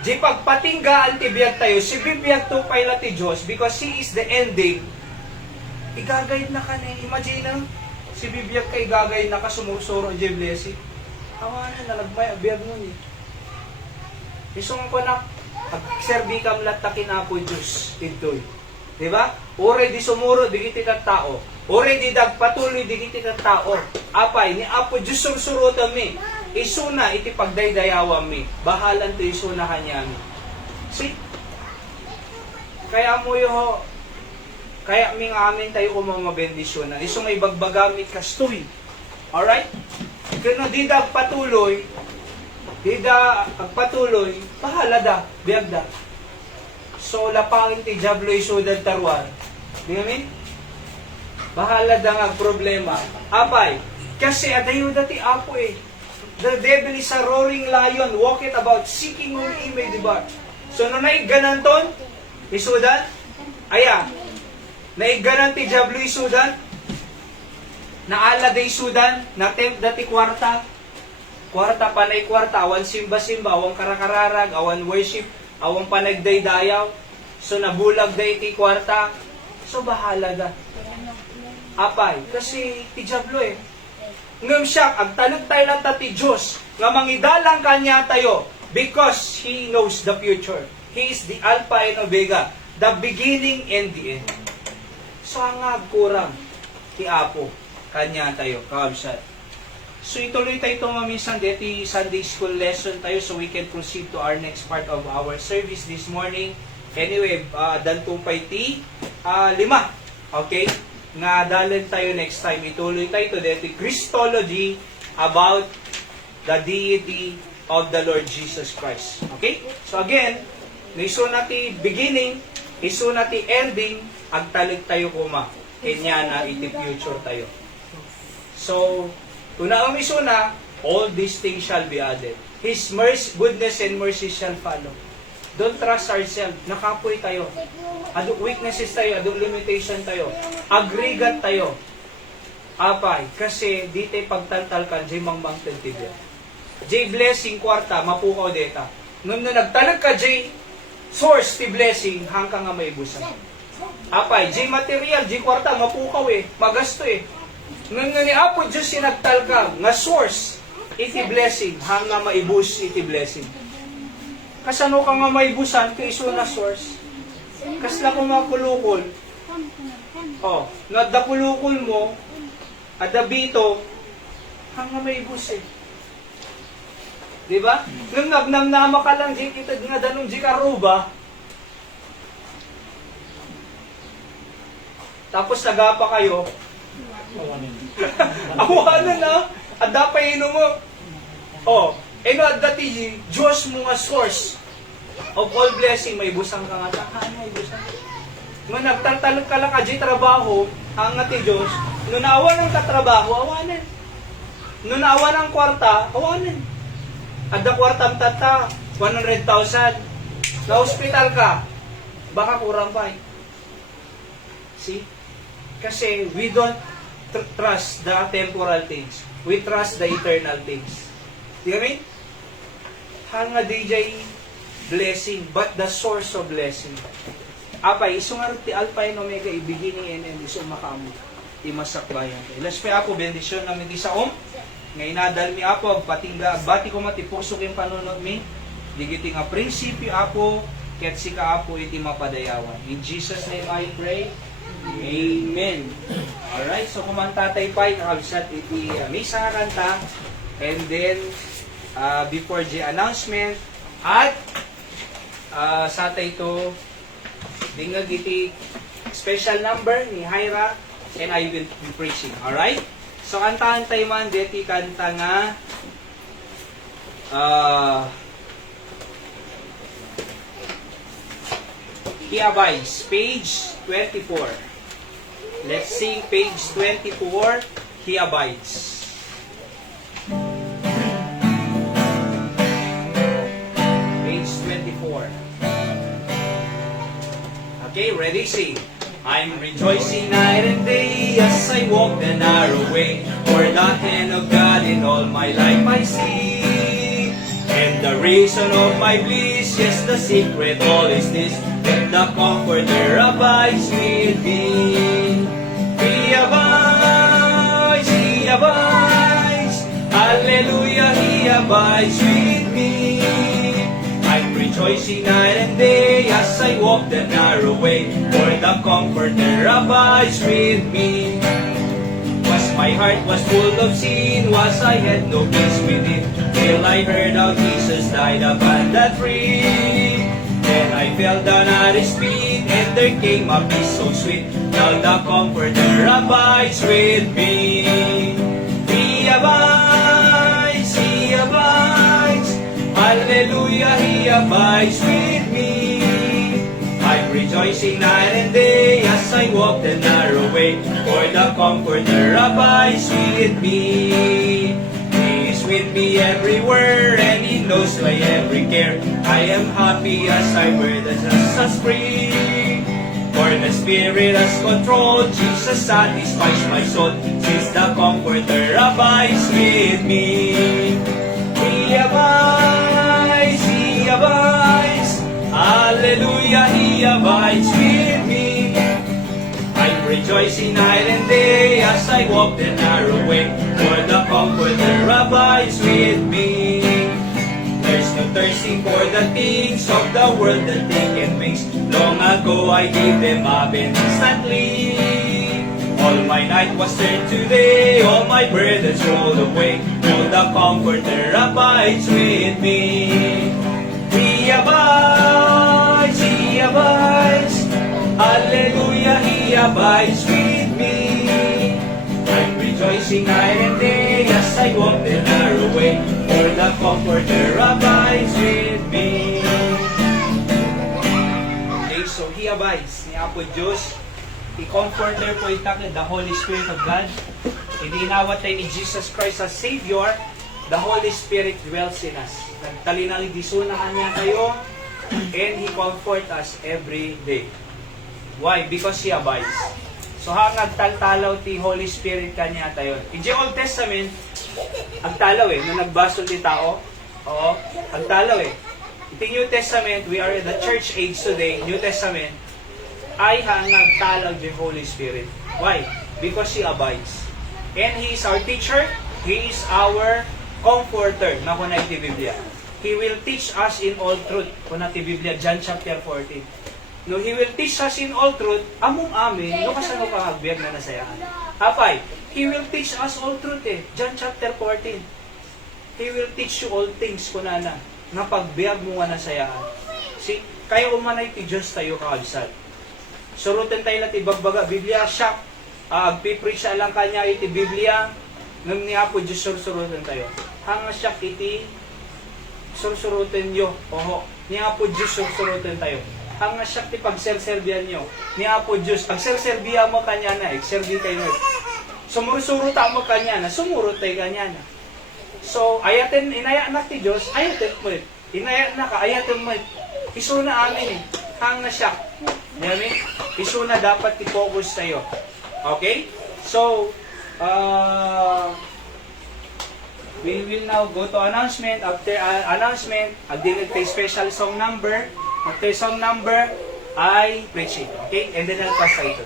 di pagpatinggaan ti biyag tayo, si bibiyag to pala ti Diyos because He is the ending. Igagayad na ka na, imagine na, si bibiyag ka igagayad na ka, sumurusuro, di blessing. Awanan na, nagmay, biyag nun eh. Isong ko na, serbi kam latakin apo Diyos, ito'y. Diba? Ore di sumuro, di kiti kat tao. Ore di dagpatuloy, di kiti kat tao. Apay, ni apo Diyos sursurutan mi. Isuna, iti pagdaydayawan mi. Bahalan to isuna kanya mi. See? Kaya mo yo, kaya ming amin tayo kung mga bendisyon na. Isong ibagbagamit kastoy. Alright? Kano di dagpatuloy, agpatuloy, bahala da, biyag da. So, lapangin ti Diablo isudad tarwan. Di amin? Bahala da nga problema. Apay, kasi adayo dati apo eh. The devil is a roaring lion, walking about, seeking whom he may devour. So, no naiganan ton, isudan, aya, naiganan ti Diablo isudan, naala da isudan, natempt dati kwarta panay kwarta, awan simba-simba, awan karakararag, awan worship, awan panagdaydayaw. So nabulag da iti kwarta. So bahala da. Apay, kasi ti Diablo eh. Ngam siya, agtanag tayo lang ta ti Diyos, nga mangidalang kanya tayo, because He knows the future. He is the Alpha and Omega, the beginning and the end. So ang kurang ti Apo, kanya tayo, kaabsat. So ituloy tayo itong maminsan dito Sunday school lesson tayo so we can proceed to our next part of our service this morning. Anyway, dantupay ti 5. Okay? Nga dalan tayo next time. Ituloy tayo to dito Christology about the deity of the Lord Jesus Christ. Okay? So again, iso na ti beginning, iso na ti ending, agtalig tayo kuma. Kanya na iti future tayo. So, una ang isuna, all these things shall be added. His mercy, goodness and mercy shall follow. Don't trust ourselves. Nakapoy tayo. Ado weaknesses tayo, ado limitation tayo. Agregat tayo. Apay, kasi di tayo pagtaltalkan, jay mangmang tentibya. Jay blessing kwarta, mapukaw deta. Nung nagtalag ka, jay source ti blessing, hanggang nga maibusan. Apay, jay material, jay kwarta, mapukaw eh, magasto eh. Nung ni Apo Diyos sinagtal ka, nga source, iti blessing, hanga maibus iti blessing. Kasano ka nga maibusan, ka iso na source. Kasla ko makulukol. Oh, nadda kulukol mo, adabito, hanga maibus eh. Diba? Nung nagnamnama ka lang, di kita nga danong di karuba, tapos nagapa kayo, awanan na, at dapat ino mo. Oh, ino at dati, Diyos mo nga source of all blessing, may busang ka nga. Saan may busang? Nung nagtatalog ka lang ka, trabaho, ang nga ti Diyos, nung naawan ng katrabaho, awanan. Nung naawan ng kwarta, awanan. Adda kwartam tata, 100,000. Na-hospital ka, baka kurang pa eh. See? Kasi we don't trust the temporal things. We trust the eternal things. Do you mean? Hanga DJ blessing, but the source of blessing. Apay, isungar ti Alpha and Omega, beginning and end, isong makamu. Imasakbayan. Ilas pa ako, bendisyon namin di sa Ngay nadal mi apo, patingga, bati ko matipusok yung panunod mi. Digiti nga prinsipyo apo, ket si ka apo iti mapadayawan. In Jesus' name I pray. Amen. Alright, so kumantatay pa, nakabisat iti misa nga kanta. And then, before the announcement, at sa ito, dingag iti special number ni Hyra, and I will be preaching. Alright? So, kantahan tayo man, deti kanta nga, He Abides, page 24. Let's sing page 24, He Abides. Page 24. Okay, ready? Sing. I'm rejoicing night and day as I walk the narrow way, for the hand of God in all my life I see. And the reason of my bliss, yes, the secret all is this, that the Comforter abides with me. He abides, He abides, hallelujah, He abides with me. I'm rejoicing night and day as I walk the narrow way, for the Comforter abides with me. Was my heart was full of sin, was I had no peace within, till I heard how Jesus died upon that tree. Then I fell down at His feet, and there came a peace so sweet. Now the Comforter abides with me. He abides, He abides, hallelujah, He abides with me. I'm rejoicing night and day as I walk the narrow way, for the Comforter abides with me. He is with me everywhere, and He knows my every care. I am happy as I wear the just free, for the Spirit has control. Jesus satisfies my soul, since the Comforter abides with me. He abides, He abides, hallelujah, He abides with me. I'm rejoicing night and day as I walk the narrow way, for the Comforter abides with me. There's no thirsting for the things of the world that they can mix. Long ago I gave them up instantly. All my night was turned today, all my burdens rolled away. Now the Comforter abides with me. He abides, He abides, hallelujah, He abides with me. I'm rejoicing night and day as I walk the narrow way, for the Comforter abides with me. Okay, so He abides, ni Apo Diyos. I-comforter po itakid, the Holy Spirit of God. Idinawat tayo ni Jesus Christ as Savior, the Holy Spirit dwells in us. Nagtalinang disunahan niya tayo, and He comfort us every day. Why? Because He abides. So hangag taltalaw ti Holy Spirit kanya tayo. In the Old Testament, agtalaw nung nagbasol ti tao. Oo, agtalaw Iti New Testament, we are in the church age today, New Testament, ay hangag talaw the Holy Spirit. Why? Because He abides. And He is our teacher, He is our comforter, na kuna iti Biblia. He will teach us in all truth. Kuna iti Biblia, John chapter 14. No, He will teach us in all truth, among amin, no kasano ka agbiag na nasayahan. Apay, He will teach us all truth John chapter 14. He will teach you all things kunana, nga pagbiag mo nga nasayahan. See, kayo umanay ti Diyos tayo kaabsat. Surutan tayo natin bagbaga, Biblia, siya, agpipreach lang kanya iti Biblia, nang niya po Diyos sursurutan tayo. Hanga siya iti sursurutan nyo, oho, niya po Diyos sursurutan tayo. Hanga siya iti pagserserbihan nyo, niya po Diyos, pagserserbihan mo kanya na, serbi kayo na. Sumursuruta mo kanya na, sumurot tayo kanya na. So, ayaten, inaya na ti Diyos, ayaten mo. Inaya na ka, ayaten mo. Iso na amin eh. Hang na siya. Yamin? Iso na dapat i-focus sa'yo. Okay? So, we will now go to announcement. After announcement, agdinig tayo special song number. After song number, ay preaching. Okay? And then I'll pass tayo ito.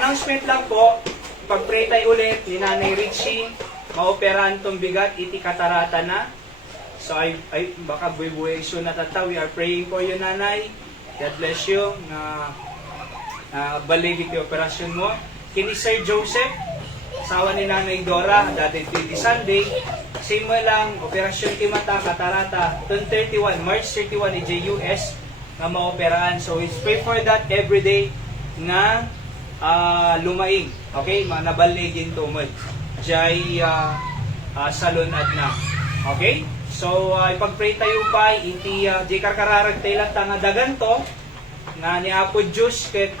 Announcement lang po. Pag-pray tayo ulit, ni Nanay Richie, maoperahan tong bigat, iti katarata na. So, baka buhay-buhay so natataw. We are praying for you, Nanay. God bless you. Baligid yung operasyon mo. Kini Sir Joseph, asawa ni Nanay Dora, dati di Sunday. Same mo lang, operasyon ti mata, katarata. 31, March 31 ni JUS na maoperahan. So, let's pray for that every day na lumaing. Okay? Nabaligin tumod. Jay salon at na. Okay? So, ipag-pray tayo pa, iti di karkararag tayo lang tanga dagan to, nga ni Apo Diyos, ket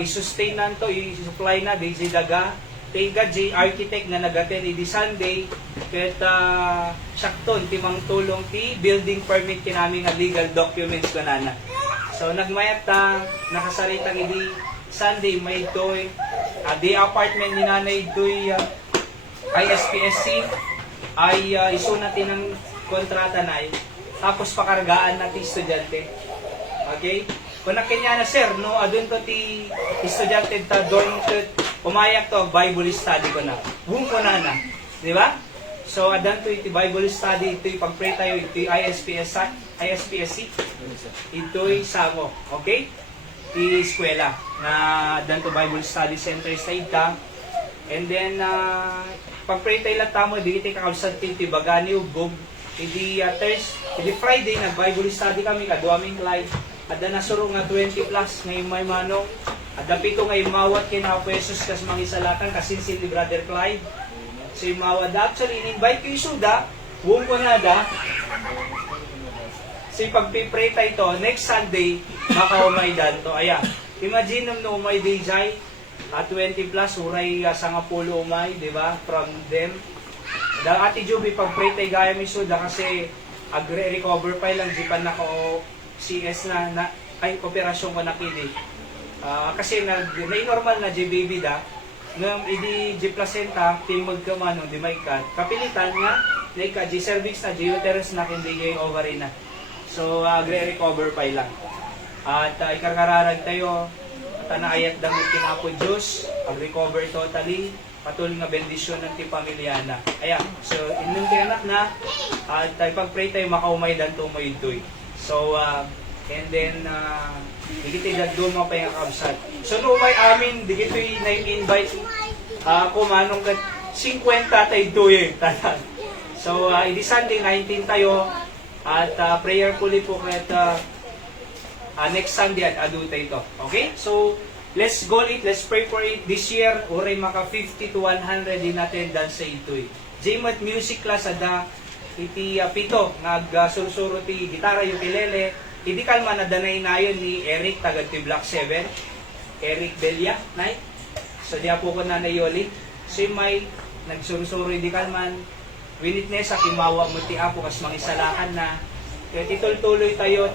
i-sustain nanto, i-supply na, di daga, tayo di architect na nagaten di Sunday, ket sakton, timang tulong ti building permit kinami nga legal documents ko na. So, nagmayat nakasaritang idi Sunday, may ito'y, di apartment ni nanay ito'y ISPSC, ay iso natin ng kontrata na tapos pakargaan natin estudyante. Okay? Kung nakanya na sir, no, adun to ti estudyante ta doon to umayak to Bible study ko na. Buong ko na. Di ba? So adan to iti Bible study, ito pag-pray tayo, ito ISPSC. Ito'y samo. Okay? Ti eskwela na adan to Bible study center sa ita. And then pag-pray tayo lang tamo, di iti kakabsat ti bagani ugog. Idi Friday, nag-Bible study kami, kaduaming live. Ada nasuro nga 20 plus, ngayon may manong. Ada pito ngayon mawat kina pesos kas mangisalatan, kasinsin ni Brother Clyde. So yung mawad, actually, in-invite ko yung suda, buong ko na da. So pag-pray tayo ito, next Sunday, makaumay dan to. Ayan, imagine nung umay day jay, 20 plus, uray sa nga pulo umay, di ba? From them. Dahil Ate Juby, pag-pray tayo gaya may suda kasi agre-recover pa lang, di pa nako CS na ay, operasyon ko nakili. Kasi normal na J-baby da, ngam idi J-placenta, tim magkamano, di may kad. Kapilitan nga, na J-cervix na, J-uterus na, hindi yung ovary na. So, agre-recover pa lang. At ikarkararag tayo, at naayat damit kinapo Diyos, pag-recover totally, patuloy nga bendisyon ng ti pamilyana. Ayan, so inong ti anak na, at pag-pray tayo makaumay dan tumoy ito'y. So, and then, digito'y dadun mo pa yung kabsat. So, umay amin, digito'y na-invite, kumanong kat 50 tayo ito'y. So, idi Sunday, 19 tayo, at prayerfully po kahit next Sunday at adulta ito. Okay? So, let's goal it, let's pray for it. This year, uray maka 50 to 100 din attendance sa ito'y. JMAT music class ada iti pito, nag-sursuro ti gitara, ukulele. Idi kalma na danay nayon ni Eric, tagad ti Block 7. Eric Belia, nay. So, diya po ko na nayoli. Si may nagsursuro idi kalman. Winitness sa kimawa mo ti Apo kas mangisalakan na. Kaya tituloy tayo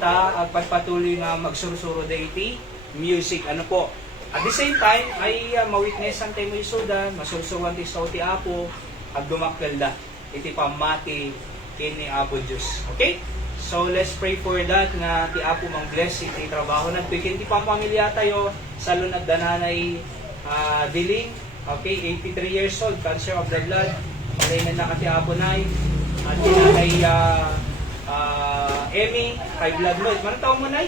pagpatuloy na magsursuro da iti music. Ano po? At the same time, ay mawitnessan tayo mo isuda, masursuran ti sa ti Apo, at dumakkel da. Iti pamati kini Apo Diyos. Okay? So, let's pray for that nga ti Apo mang bless iti trabaho na. Iti pampamilya tayo, sa lunad dananay diling. Okay? 83 years old, cancer of the blood. Malay na nakati Apo nay. At tinanay Emmy, high blood load. Manong taong mo, Nay?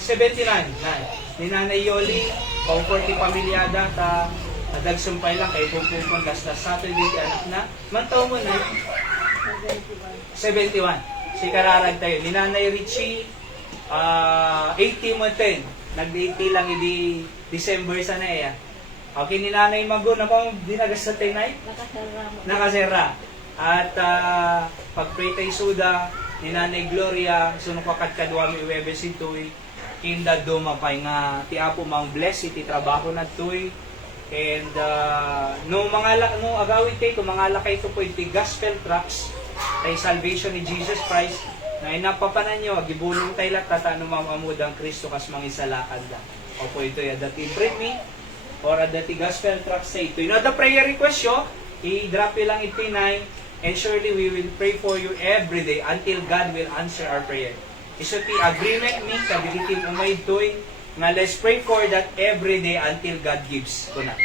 79. Nay. Ni Nanay Yoli, comfort ti pamilyada, nagsumpay lang kay Pumpung Gastas Saturday, ti anak na. Manong taong mo, Nay? 71. Si kararag tayo. Ni Nanay Richie, 80 mo 10. Nag-80 lang idi December sa na eh. Okay, ni Nanay Mago, na bang dinagasat tayo, Nay? Nakasera. At pag-pray tayo suda, ni Nanay Gloria, sunong kakadkadwami Webes ito'y, kinda dumapay nga, ti Apo mang bless iti trabaho na ito'y, And no agawid tayo, mga lakay ito po iti gospel tracks tay salvation ni Jesus Christ na inapapanan nyo, gibulong tayo lahat tata no mamamud ang Kristo kas mangisalakad lang. Opo ito ya dati print me or dati gospel tracks say ito. The prayer request yo, i-drop lang ito 9 and surely we will pray for you every day until God will answer our prayer. Iso ti agreement mi kadikitin umay doing nga let's pray for that every day until God gives. Ito na.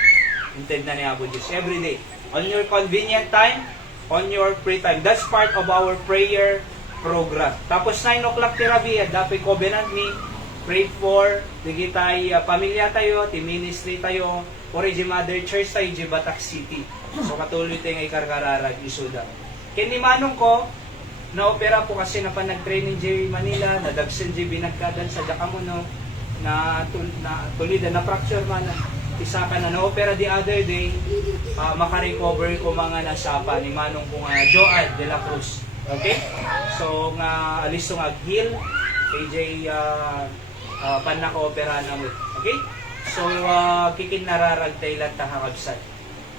Intend na niya po Diyos. Every day. On your convenient time, on your free time. That's part of our prayer program. Tapos 9 o'clock tirabi, dapat covenant me, pray for, di tayo, pamilya tayo, ti ministry tayo, or di mother church tayo, di Batak City. So katuloy tayo ngay karkararag, isuda. Kini manong ko, na-opera po kasi na pa nag-training di Manila, nadagsan di binagkadan sa Jakamono, na tulida na fracture man isa ka na opera the other day makarecover ko mga nasapa ni manong ko nga Joad de la Cruz. Okay, so nga alis nga heal KJ pan naka-opera na mo. Okay, so kikin nararag tay lang takakabsat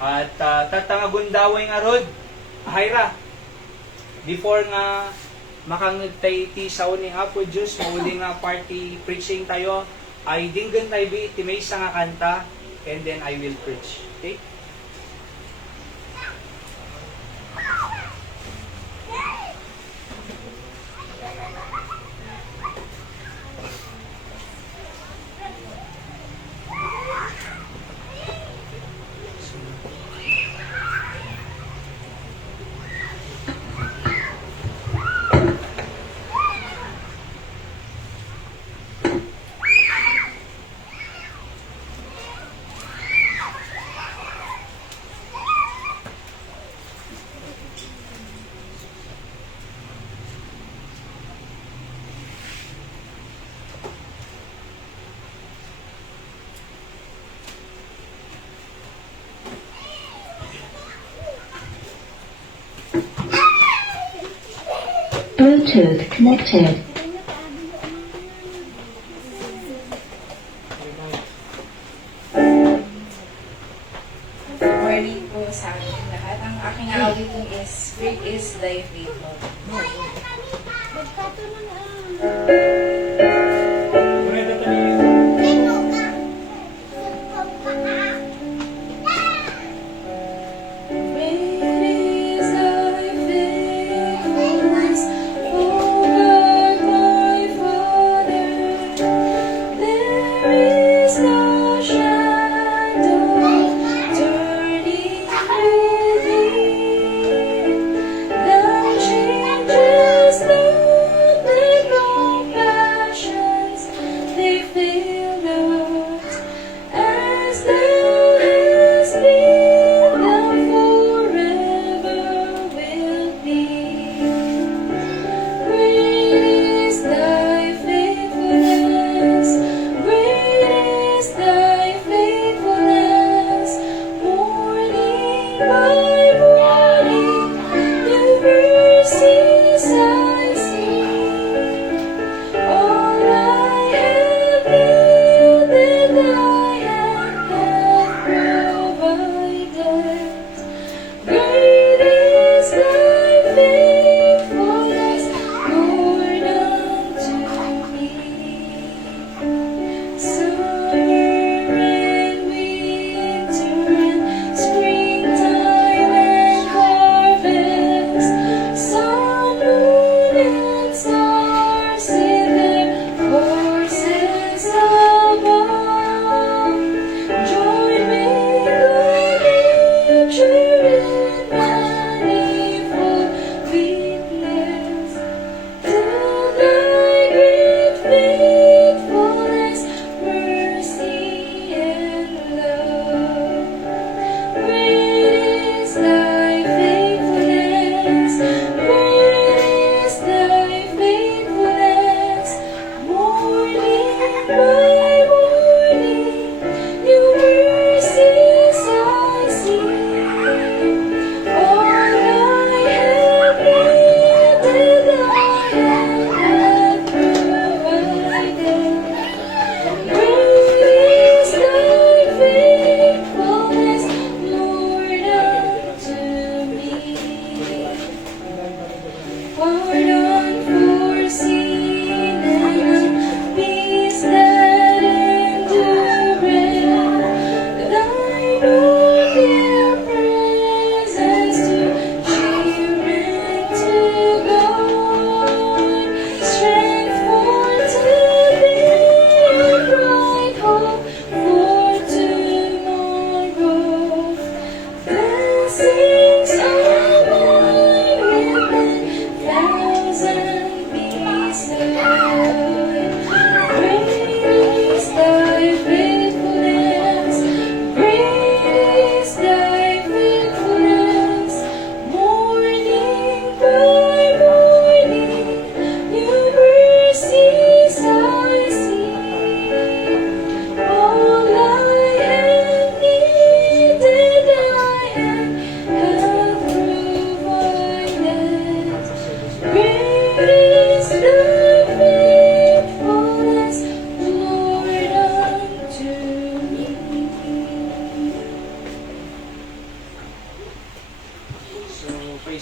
at tatangagundaway nga rod hayra before nga makangitay ti saw ni Apo Diyos, mauli nga party preaching tayo, ay dinggan tayo ti may isa nga kanta, and then I will preach. Okay? Bluetooth connected. Morning po sa akin lahat. Ang aking awitin is Great is Thy Faithfulness.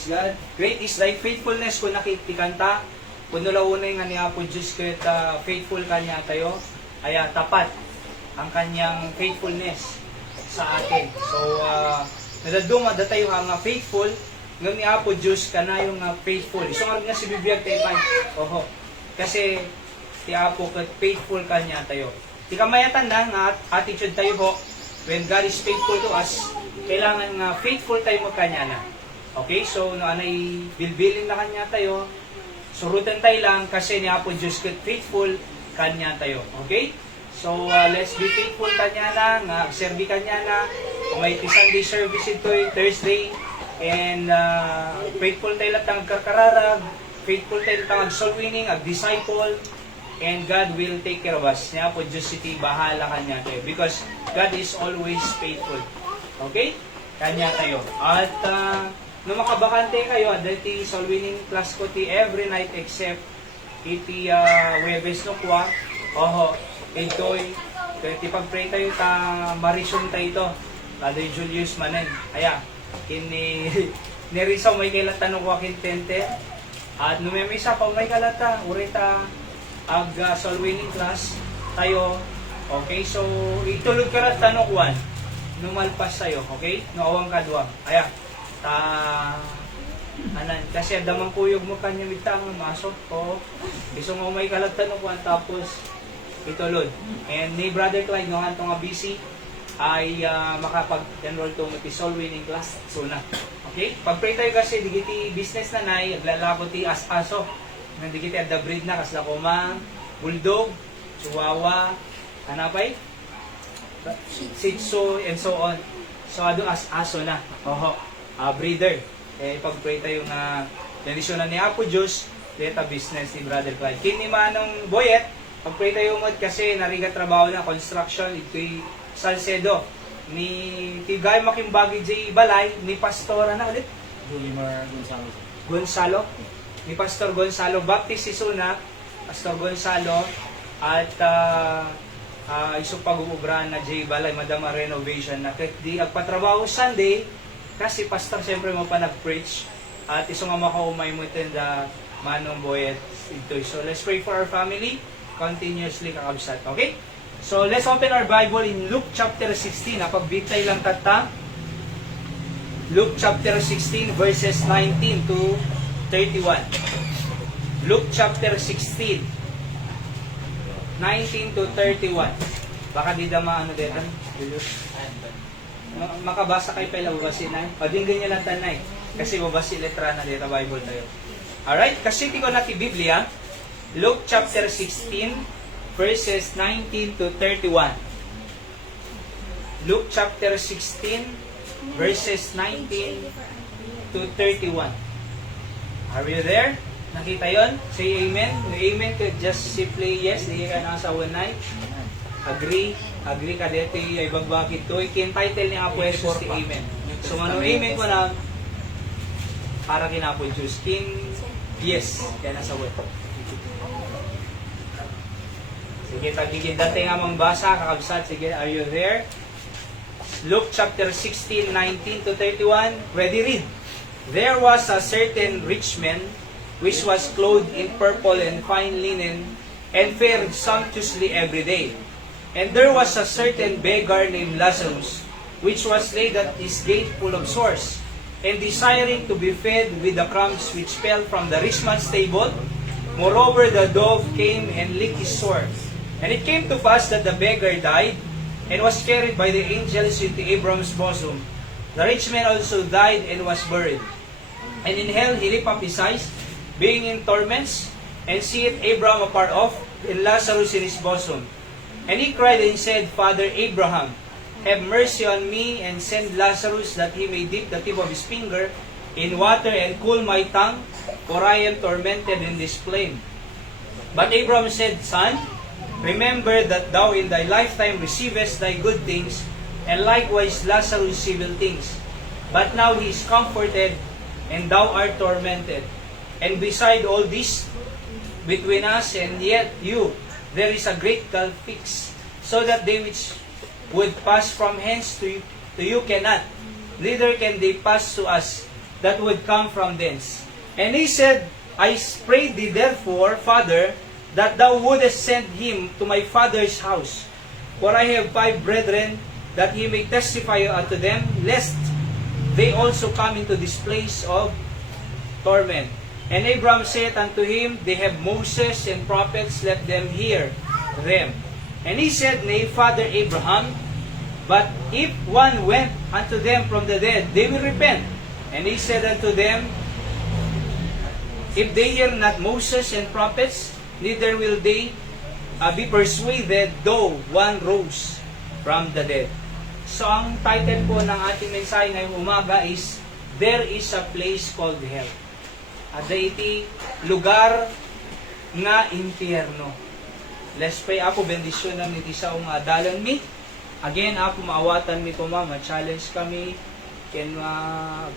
Praise God. Great is thy faithfulness kung nakitikanta. Kung nulaunay nga niya po Diyos kahit faithful kanya tayo, ay tapat ang kanyang faithfulness sa atin. So, nadaduma da tayo nga faithful, ng niya po Diyos ka na yung faithful. So, nga si Biblia tayo pa, oho, kasi ti Apo kat faithful kanya tayo. Di kamayatan na nga attitude tayo po, when God is faithful to us, kailangan nga faithful tayo magkanya na. Okay, so no anay bilbilin na kanya tayo. Surutan tayo lang kasi niya po Diyos kat faithful kanya tayo. Okay? So let's be faithful kanya na, nga serve kanya na. Kung may Sunday service ito Thursday, and faithful tayo lang tang karkararag, faithful tayo lang soul winning, disciple, and God will take care of us. Niya po Diyos iti bahala kanya tayo because God is always faithful. Okay? Kanya tayo. At nung makabakante kayo, dahil soul winning class ko ti every night except iti Webes no kwa. Oho, ito'y ti pag-pray tayo ta Marisyon tayo ito. Lado Julius Manen. Aya, kini nirisaw may kailata no kwa kintente. At numemisa pa may kalata, urita ag soul winning class tayo. Okay, so itulog ka rat tanok one. Numalpas tayo, okay? Noawang kadwa. Aya, anan, kasi damang kuyog mo kanya mitang masok ko. Iso nga may kalagtan no kwan tapos itulod. And ni Brother Clyde no anto nga busy ay makapag-enroll to mo ti soul winning class so na. Okay? Pag-pray tayo kasi digiti business na nay aglalako ti as-aso. Nang digiti at the breed na kasla ko mang bulldog, chihuahua, hanapay? Shih Tzu and so on. So ado as-aso na. Oho. Breeder. Pag-pray tayo nga bendisyon na ni Apo Diyos, deta business ni Brother Clyde. Kini manong Boyet, pag-pray tayo mo kasi nariga trabaho na construction, ito'y Salcedo. Ni Tigay Makimbagi J. Balay, ni Pastora na ulit? Julimar Gonzalo. Ni Pastor Gonzalo Baptist Sisuna, Pastor Gonzalo, at isang pag-uubran na J. Balay, Madama Renovation na di agpatrabaho Sunday, kasi pastor siyempre mo pa nag-preach at iso nga makaumay mo ito na manong Boyet ito. So let's pray for our family continuously kakabsat. Okay? So let's open our Bible in Luke chapter 16. Napagbitay lang tata. Luke chapter 16 verses 19 to 31. Luke chapter 16 19 to 31. Baka di da maano dito. Makabasa kayo pala babasin na. Padinggan nyo lang tanay. Kasi babasi letra na dito Bible tayo. Alright? Kasi tiko natin Biblia. Luke chapter 16 verses 19 to 31. Luke chapter 16 verses 19 to 31. Are you there? Nakita yon? Say amen. Amen to just simply yes. Hindi ka nasa one night. Agree ka dito ay bagbakit to. Ikin title niya Apo Jesus ti Amen. So ano amen ko na para kinapo Diyos. Kin yes. Kaya nasa word. Sige, tagigid dati nga mang basa, kakabsat. Sige, are you there? Luke chapter 16, 19 to 31. Ready, read. There was a certain rich man which was clothed in purple and fine linen and fared sumptuously every day. And there was a certain beggar named Lazarus, which was laid at his gate full of sores, and desiring to be fed with the crumbs which fell from the rich man's table. Moreover, the dove came and licked his sores. And it came to pass that the beggar died, and was carried by the angels into Abraham's bosom. The rich man also died and was buried. And in hell he lifted up his eyes, being in torments, and seeth Abraham afar off, and Lazarus in his bosom. And he cried and said, Father Abraham, have mercy on me, and send Lazarus that he may dip the tip of his finger in water and cool my tongue, for I am tormented in this flame. But Abraham said, Son, remember that thou in thy lifetime receivest thy good things, and likewise Lazarus evil things. But now he is comforted, and thou art tormented. And beside all this, between us and yet you, there is a great gulf fixed, so that they which would pass from hence to you cannot, neither can they pass to us. that would come from thence. And he said, I pray thee therefore, Father, that thou wouldest send him to my father's house. For I have 5 brethren, that he may testify unto them, lest they also come into this place of torment. And Abraham said unto him, They have Moses and prophets, let them hear them. And he said, Nay, Father Abraham, but if one went unto them from the dead, they will repent. And he said unto them, If they hear not Moses and prophets, neither will they be persuaded, though one rose from the dead. So ang title po ng ating mensahe ngayong umaga is, There is a place called hell. Ada iti lugar nga impyerno. Let's pray. Apo, bendisyon na niti sa dalan mi. Again, Apo, maawatan mi po ma-challenge kami. Can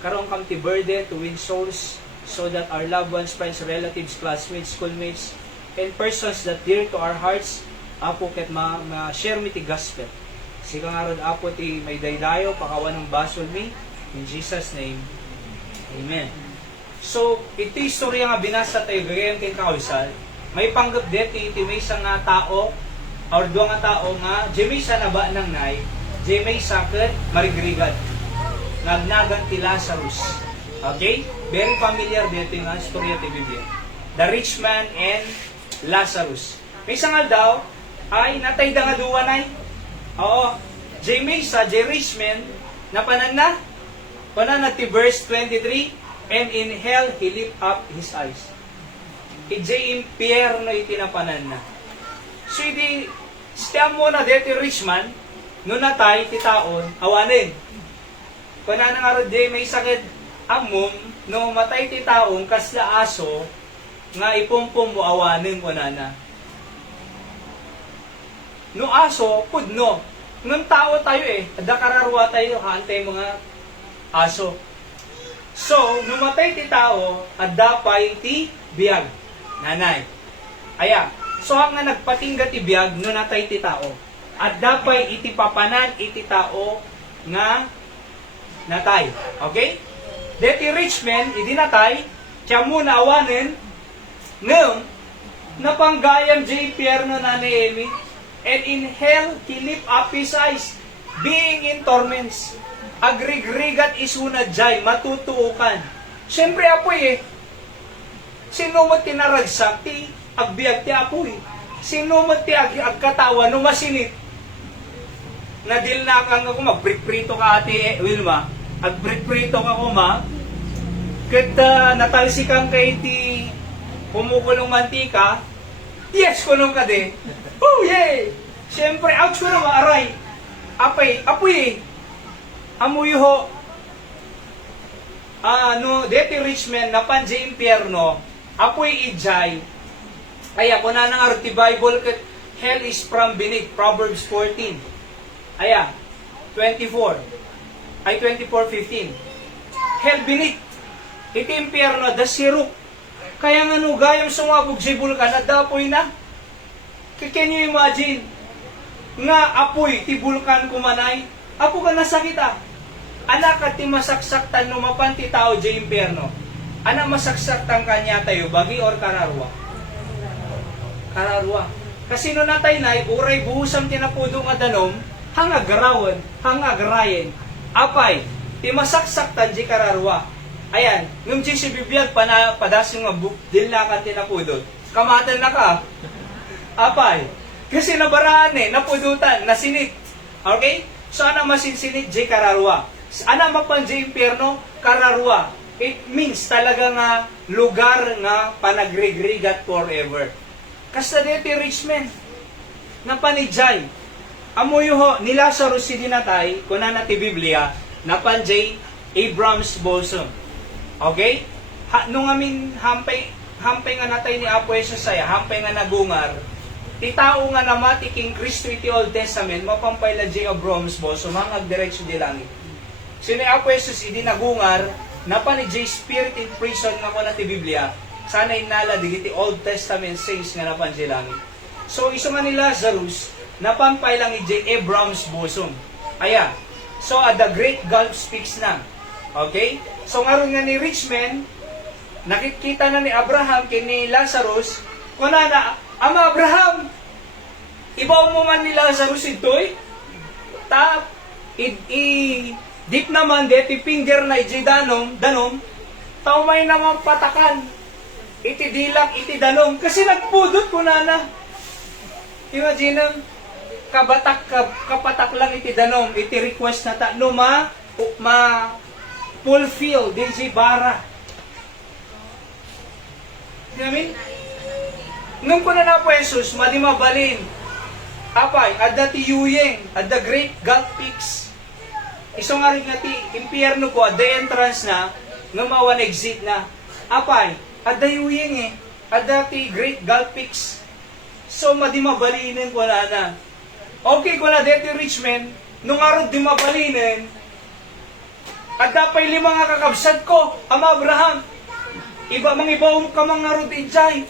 karoon kami ti burden to win souls so that our loved ones, friends, relatives, classmates, schoolmates, and persons that dear to our hearts, Apo, ket ma-share mi ti gospel. Sika nga ron, Apo, ti may daydayo, pakawan ng basol mi. In Jesus' name, Amen. So, iti istorya nga binasa tayo gagayang kay kausal, may panggap deti iti may isang nga tao, or doon nga tao nga, di may isa na ba nang nay, di may sakit, marigrigad. Nagnagan ti Lazarus. Okay? Very familiar dito nga istorya ti Biblia. The rich man and Lazarus. May isang nga daw, ay natay da nga duwa nay. Oo. Di may isa, di rich man, napanan na. Panan na ti verse 23, and in hell he lift up his eyes. Iti impyerno itinapanan na. So iti, stem mo na dito rich man, no natay ti taon, awanin. Kung na nga rin may sakit amom, no matay ti taon, kasla aso, nga ipumpum mo awanin ko na. No aso, pudno. Nung tao tayo ada kararwa tayo, haantay mga aso. So, numatay ti tao, at dapay ti biyag. Nanay. Aya. So, ang nga nagpatingga ti biyag, no natay ti tao. At dapay iti papanan iti tao nga natay. Okay? Deti rich man, iti natay, tiya mo na awanin, ngayon, napanggayam di impyerno na ni Amy, and in hell, he lift up his eyes, being in torments. Agrigrigat isuna jay, matutuukan. Siyempre apoy Sino mo tinaragsak, ti agbiag ti apoy. Sino mo ti agkatawa, no masinit. Nadil na kang ako, magprito ka ate Wilma. Agprito ka kuma. Kat natalsikan kay ti kumukulong mantika. Yes, kulong ka de. Oh, yay! Siyempre, ouch ko na maaray. Apoy amuy ho, deti rich man, napan di impyerno, apoy ijay, aya, kung na nga ti Bible, hell is from beneath, Proverbs 14, aya, 24, 24:15, hell beneath, iti impyerno, the siruk, kaya nga gayam sumabog si bulkan, at dapoy na, can you imagine, nga apoy, ti bulkan kumanay, apo ka nasakita. Anak ka ti masaksaktan numapan ti tao di impyerno. Anak masaksaktan kanya tayo, bagi or kararwa? Kararwa. Kasi no natay nay, uray buhusam tinapudo nga danom, hanga garawan, hanga garayen. Apay, ti masaksaktan di kararwa. Ayan, nung di si bibiyag padasing nga dilakan tinapudo. Kamatan na ka. Apay, kasi nabaraan napudutan, nasinit. Okay? So, ana masinsinit, di kararwa. Ana mapan di impyerno, kararwa. It means talaga nga lugar nga panagregrigat forever. Kasta deti rich man, napanijay. Amoy ho, ni Lazarus si dinatay, kuna na ti Biblia, napanjay Abraham's bosom. Okay? Nung amin hampay nga natay ni Apo Jesus saya, hampay nga nagungar, ti tao nga namati king Kristo iti Old Testament, mapampayla di Abraham's bosom, hangag diretsyo di langit. Sino Apo Jesus idi nagungar, napan ni J Spirit in prison nga kuna ti Biblia, sana inala digiti Old Testament says nga napan di langit. So iso nga ni Lazarus, napampay lang ni J Abraham's bosom. Aya, so the great gulf speaks na. Okay? So ngaron nga ni rich man, nakikita na ni Abraham kini Lazarus, kuna na, Ama Abraham, ibaw mo man ni Lazarus ito'y, deep naman, deti finger na iti danom, tao may naman patakan, iti dilak, iti danom, kasi nagpudot ko na. Imagine, kapatak lang iti danom, iti request na no fulfill din si bara. Amen? Nung ko na po Jesus, madi mabalin. Apay, adda ti Yuyeng, adda Great Gulf Peaks. Iso nga rin nga ti impyerno ko, adda entrance na, nga mawan exit na. Apay, adda Yuyeng adda ti Great Gulf Peaks. So, madi mabalinin ko na. Okay ko na deti rich man, nung araw di mabalinin, adda pa'y 5 nga kakabsat ko, Ama Abraham, ibaw ka mga rodinjay.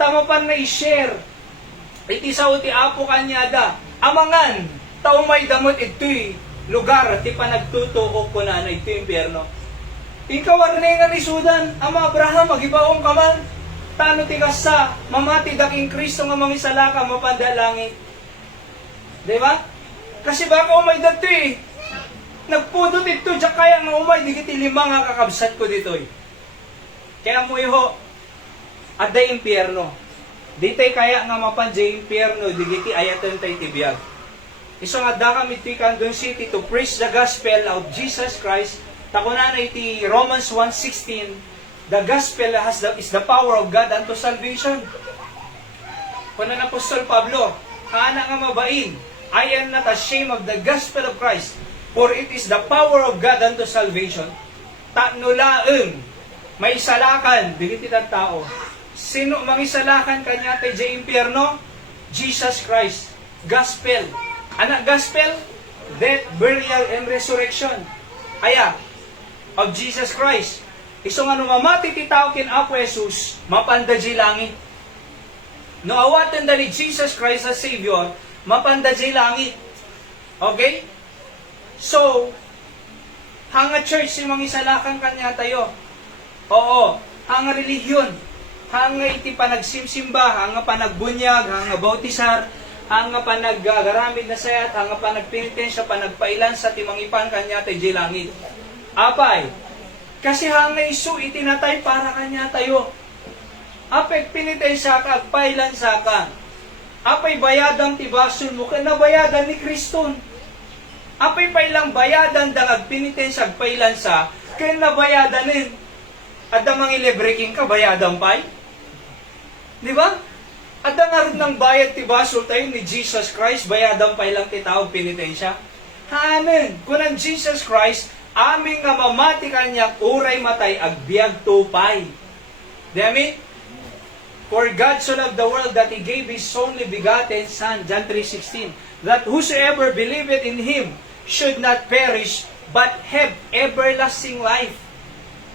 Tama pa na i-share. Iti sa uti apo kanyada. Amangan, tao may damot ito'y lugar, ti pa nagtutuok ko na ito yung impyerno. Ikaw arne nga risudan, Ama Abraham, magibaong ka man. Tano ti kasa, mamati daking Kristo nga mangisalaka, mapandalangit. Diba? Kasi baka umay dito nagpudot ito, diya kaya nga umay, digiti 5 nga kakabsat ko dito Kaya mo iho, at day impyerno. Ditay kaya nga mapanjay impyerno, digiti ayatan tay tibiyag. Iso nga da kami ti Candon City to preach the gospel of Jesus Christ. Takunan na iti Romans 1:16, the gospel is the power of God unto salvation. Kunan Apostol Pablo, haana nga mabain, I am not ashamed of the gospel of Christ, for it is the power of God unto salvation. Tanulaeng, may salakan, digiti ng tao. Sino mangisalakan kanya tay jay impyerno? Jesus Christ. Gospel. Anak gospel? Death, burial, and resurrection. Aya, of Jesus Christ. Iso nga nung mamati ti tao kin Apo Jesus, mapandadji langit. No awatan dali Jesus Christ as Savior, mapandadji langit. Okay? So, hanga church si mangisalakan kanya tayo. Oo, hanga religion, hanga iti panagsimsimba, hanga panagbunyag, hanga bautisar, hanga panaggaramid na sayat, hanga panagpenitensya, panagpailan sa timangipan kanya tayo di langit. Apay, kasi hanga isu itinatay para kanya tayo. Apay penitensya ka, agpailan sa ka. Apay bayadan ti basol mo, kaya bayadan ni Kriston. Apay pailang bayadan dangag penitensya, agpailan sa, kaya nabayadanin. At ang mga ilebreking ka, bayadan pa'y? Di ba? At ang aron ng bayad ti basol tayo ni Jesus Christ, bayadan pa'y lang titawag penitensya. Hanen, kunan Jesus Christ, aming nga mamati kanya, uray matay, agbiag tupay. Di amin? For God so loved the world that He gave His only begotten Son, John 3:16, that whosoever believeth in Him should not perish, but have everlasting life.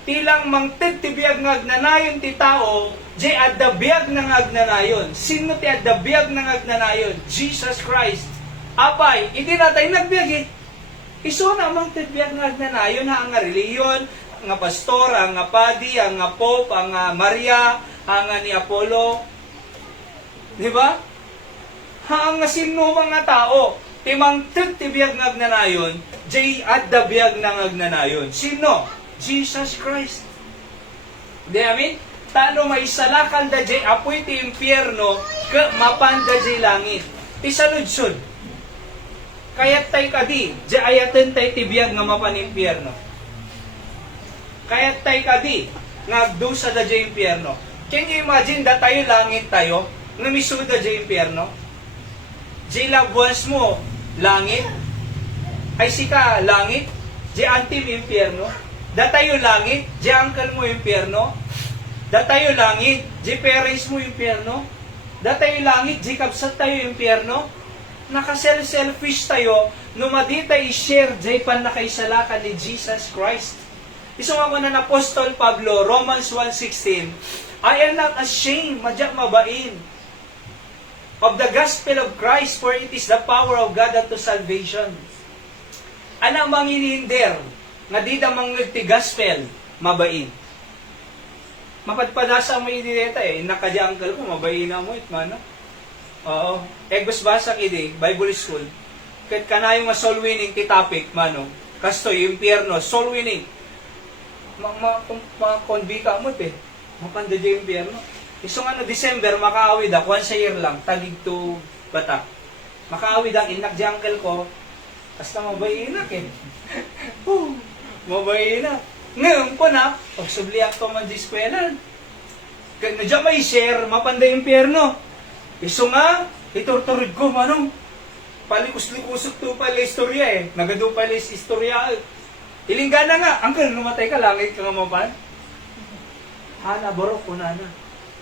Tilang mangted ti biag nga agnanayon ti tao, di adda biag nga agnanayon. Sino ti adda biag nga agnanayon? Jesus Christ. Apay, iti natay nagbiag Iso na mangted biag nga agnanayon, ang nga reliyon, nga pastor, ang nga padi, ang nga pope, ang nga Maria, ang nga ni Apollo. Di ba? Ang nga sino mga tao, timangted ti biag nga agnanayon, di adda biag nga agnanayon. Sino? Jesus Christ. Di amin? Tano may salakal da jay apoy ti impyerno ka mapanda jay langit. Ti saludsod. Kayat tay kadi, jay ayaten tay tibiyag nga mapan impyerno. Kayat tay kadi, nga agdusa da jay impyerno. Can you imagine da tayo langit tayo, nga misud da jay impyerno? Jay loved ones mo, langit. Ay sika, langit. Jay antim impyerno. Datayo langit, di angkal mo impyerno. Datayo langit, di parents mo impyerno. Datayo langit, di kapsat tayo impyerno. Naka-selfish tayo, numadi tayo i-share, di pan nakaisalakan ni Jesus Christ. Isang ako na Apostol Pablo, Romans 1:16, I am not ashamed, madyak mabain, of the gospel of Christ, for it is the power of God unto salvation. Anang manginihinder, nga di damang ti gospel, mabain. Mapadpadasa mo idineta nakadya uncle ko, mabain na mo mano. Oo. Gusto basa idi, Bible School. Kat kanayo nga soul winning ti topic, mano. Kastoy, impyerno, soul winning. Konbi ka mo, mapanda dyan impyerno. Isong December, makaawid ako, once a year lang, tagig to bata. Makaawid ang inak di uncle ko, basta mabayinak mabayinak. Ngayon ko na, pagsubliak ko man di eskwela. Na dyan may share, mapanda impyerno. Iso nga, iturturud ko, manong, palikus-likusok to pala istorya Nagado pala istorya. Ilingga na nga, uncle, numatay ka, langit ka nga mapan. Hala, barok ko na.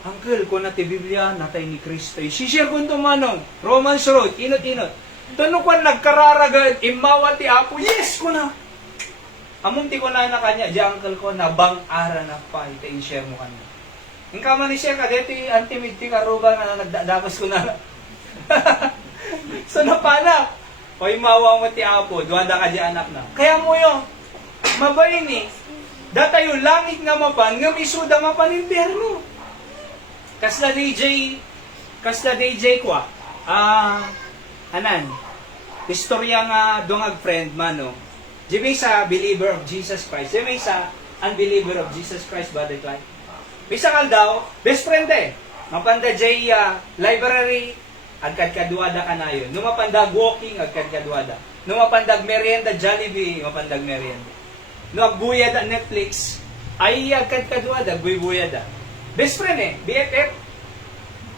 Uncle, kung na ti Biblia, natay ni Kristo. Sishare ko ito manong, Romans Road, inot-inot. Tanong ko nagkararagad, imawa ti Apo, yes ko na. Among ti ko na kanya, di uncle ko, nabang ara na pa, ita-share mo kanya. Yung kama ni siya, kadeti, antimid ti karuga na nagdadagos ko na. So napanak. O imawa mo ti Apo, duwanda ka di anak na. Kaya mo yun, mabayin data yung langit nga mapan, nga misuda mapan impyerno. Kasla DJ ko anan, istorya nga dongag friend mano. Di may sa believer of Jesus Christ, di may sa unbeliever of Jesus Christ, badit like. Bisa kal daw, best friend mapanda jay library, agkad kaduada ka na yun. Numapandag walking, agkad kaduada. Numapandag merienda, Jollibee, mapandag merienda. Numagbuyad ang Netflix, ay agkad kaduada, buyada. Best friend BFF.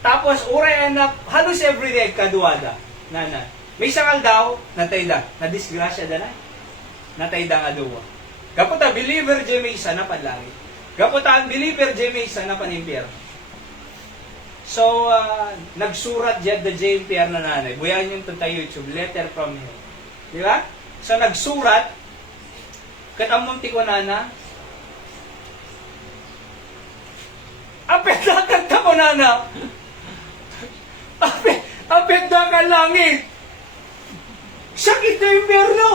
Tapos, uray anak, halos everyday kaduada. Nana. May sakal daw, natay da. Na-disgrasya da na. Natay da nga duwa. Kaputa, believer jay may isa na panlangit. Kaputa, believer jay may isa na panimpyerno. So, nagsurat dyan the JMPR na nanay. Buyan yung tunta YouTube, letter from him. Di ba? So, nagsurat, katamunti ko nana, apet na kanta ko nana, apet na ka langit, sakit na impyerno.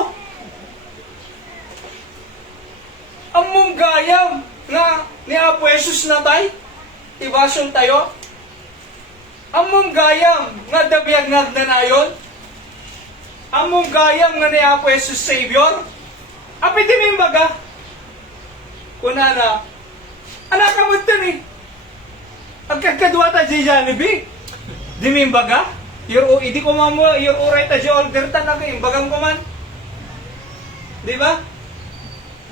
Ang mong gayam na ni Apo Jesus na tayo, ibasyon tayo, among gayam nga dabiyag nagdanayon, among gayam nga ni Apo Jesus Savior, apit di may baga, kunana, anak ka mo ito agkagkadwa ta di Jollibee, di may baga, hindi ko mamo, your uray ta di order ta na kayo, bagang ko man, di ba?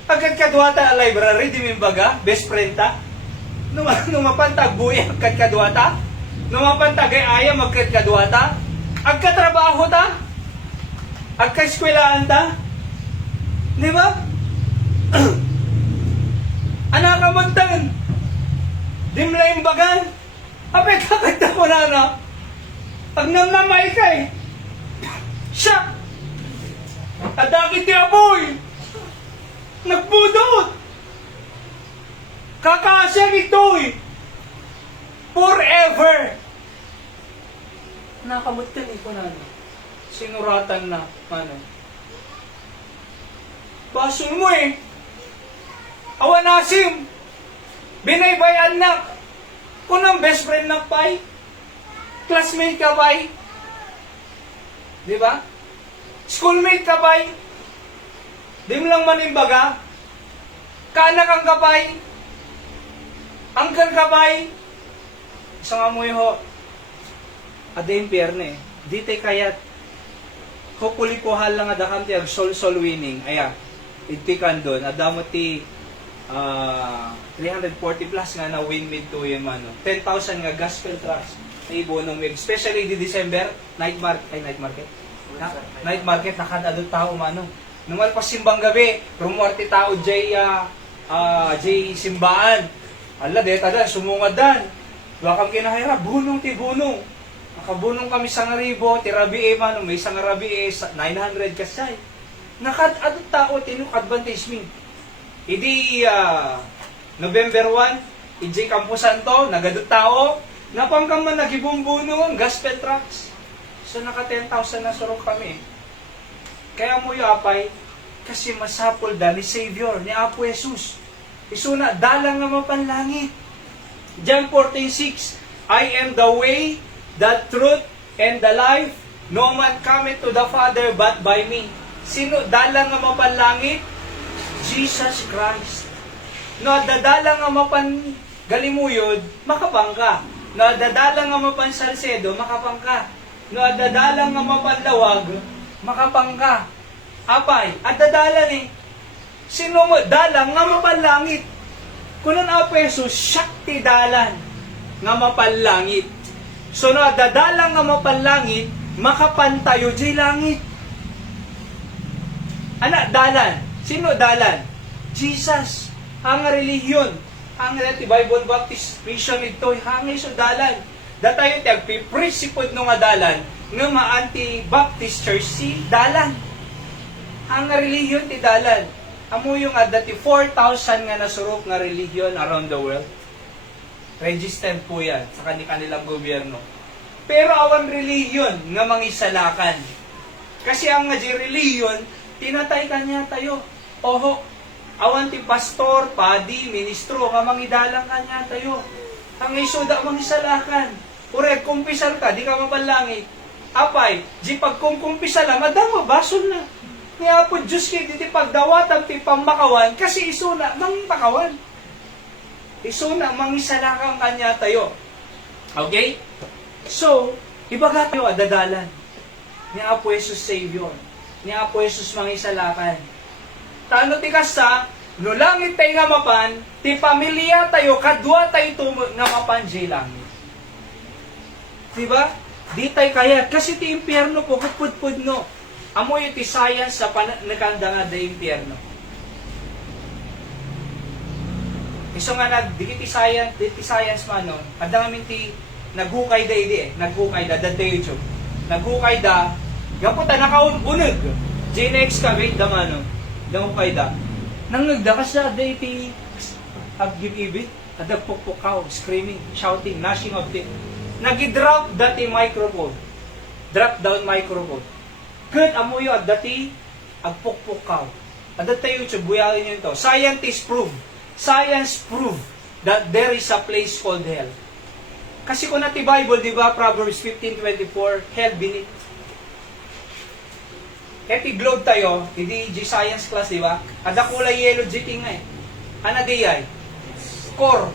Agkagkadwa ta library, di may baga, best friend ta, numapantag buhay, agkagkadwa ta, numapantagay ayam agkadkadwa ta, agkatrabaho ta, agka-eskwelaan ta, di ba? Anak ka mantan, di mo na imbagan, apet kakagda ko na, pag namamay ka siya, adakit ni Apoy, nagbudot, kakasya ito'y, forever. Nakamutin ko na. Sinuratan na. Ano? Baso mo Awanasim. Binaybayan na. Kunang best friend na pay. Classmate ka pay. Di ba? Schoolmate ka pay. Di mo lang manimbaga. Kaanak ang kapay. Angkan kapay. Isa nga mo ho, ada impyerne. Di tay kayat, hopefully ko hal lang adakam ti soul winning. Aya, itikan doon. Ada mo ti 340 plus nga na win-win to yun man. 10,000 nga gospel tracts na ibonong wig. Especially di December, night market. Night market, nakadadot tao mano. Numal pa simbang gabi, rumorti tao jay simbaan. Ala, deta dan, sumungad dan. Dua kang kinahira, bunong ti bunong. Nakabunong kami sa ngaribo, ti rabi man, may isang rabi 900 kasay. Nakadadot tao, tinuk advantage mi. Idi November 1, iji Campo Santo, nagadot tao, napangkam man nagibumbunong, gospel tracts. So naka 10,000 na surong kami. Kaya mo yapay, Kasi masapol da ni Savior, ni Apo Jesus. Isuna, dalang nga mapanlangit. John 14:6, I am the way, the truth, and the life. No man cometh to the Father but by me. Sino dalang nga mapanlangit? Jesus Christ. No, dadalang nga mapan galimuyod, makapang ka. No, dadalang nga mapan salsedo, makapang ka. No, dadalang nga mapanlawag, makapang ka. Apay, at dadalan eh. Sino mo, dalang nga mapanlangit. Kunan Apo Jesus, Shakti dalan nga mapanlangit. So no, dadalang nga mapanlangit, makapantayo di langit. Anak, dalan. Sino dalan? Jesus. Ang relihiyon. Ang Bible Baptist Mission ito, hangay so dalan. Datayo tiyag, pipresipod no nga dalan, nga ma-anti-Baptist Church si dalan. Ang relihiyon ti dalan. Amo yung dati 4,000 nga nasurok nga relihiyon around the world. Registered po yan sa kanilang gobyerno. Pero awan relihiyon nga mangisalakan. Kasi ang nga relihiyon, tinatay kanya tayo. Oho, awan ti pastor, padi, ministro, nga mangidalang kanya tayo. Ang isuda mangisalakan. Ure, kumpisal ka, di ka mapanlangit. Apay, di pagkumpisal na, madama, basol na. Kaya po, Diyos kayo, diti pagdawatan ti pamakawan, kasi isuna, mangpakawan. Isuna, mangisalakang kanya tayo. Okay? So, ibaga tayo adadalan. Ni Apo Jesus Savior. Ni Apo Jesus mangisalakan. Tano ti kasta, no langit tayo nga mapan, ti pamilya tayo, kadwa tayo nga mapan di langit. Diba? Di tayo kaya. Kasi ti impyerno po, kapudpud no. Amoy ti science sa nakanda nga da impyerno. Iso nga di ti science man no, adda nga ti naghukay da idi naghukay da YouTube. Naghukay da, gaputa nakaununag. J-excavate da man no. Naghukay da. Nangagda ka sa da iti agibibit, adagpukpukaw, screaming, shouting, gnashing of teeth. Nagidrop dati microphone. Drop down microphone. Good amuyo at dati agpukpukaw. At dati YouTube, buyalin nyo ito. Science prove that there is a place called hell. Kasi kung nati Bible, di ba, Proverbs 15:24, hell beneath. Eti globe tayo, hindi science class, di ba? Ada kulay yellow jiting nga eh. Ana di ay? Core.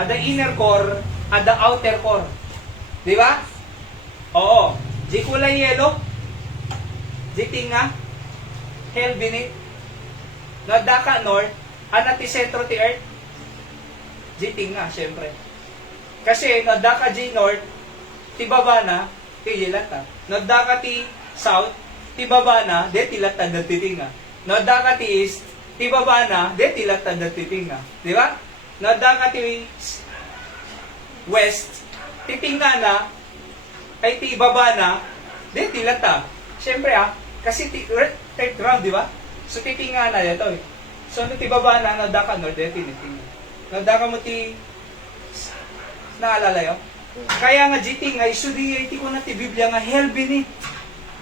Ada inner core, ada outer core. Di ba? Oo. Di kulay yellow, jiting nga, hell beneath. Nadaka north, ana ti sentro ti earth, jiting nga, syempre. Kasi nadaka di north, ti baba na, ti jilata. Nadaka ti south, ti baba na, de ti latad na titinga. Nadaka ti east, ti baba na, de ti latad na titinga. Di ba? Nadaka ti west, titinga na, ay ti baba na, de ti latad. Syempre kasi third round, di ba? So titinga na dito eh. So ti baba na, nadaka no, de tinitinga. Nadaka mo ti naalala yun? Kaya nga jiting nga, isudi ko na ti Biblia nga hell beneath.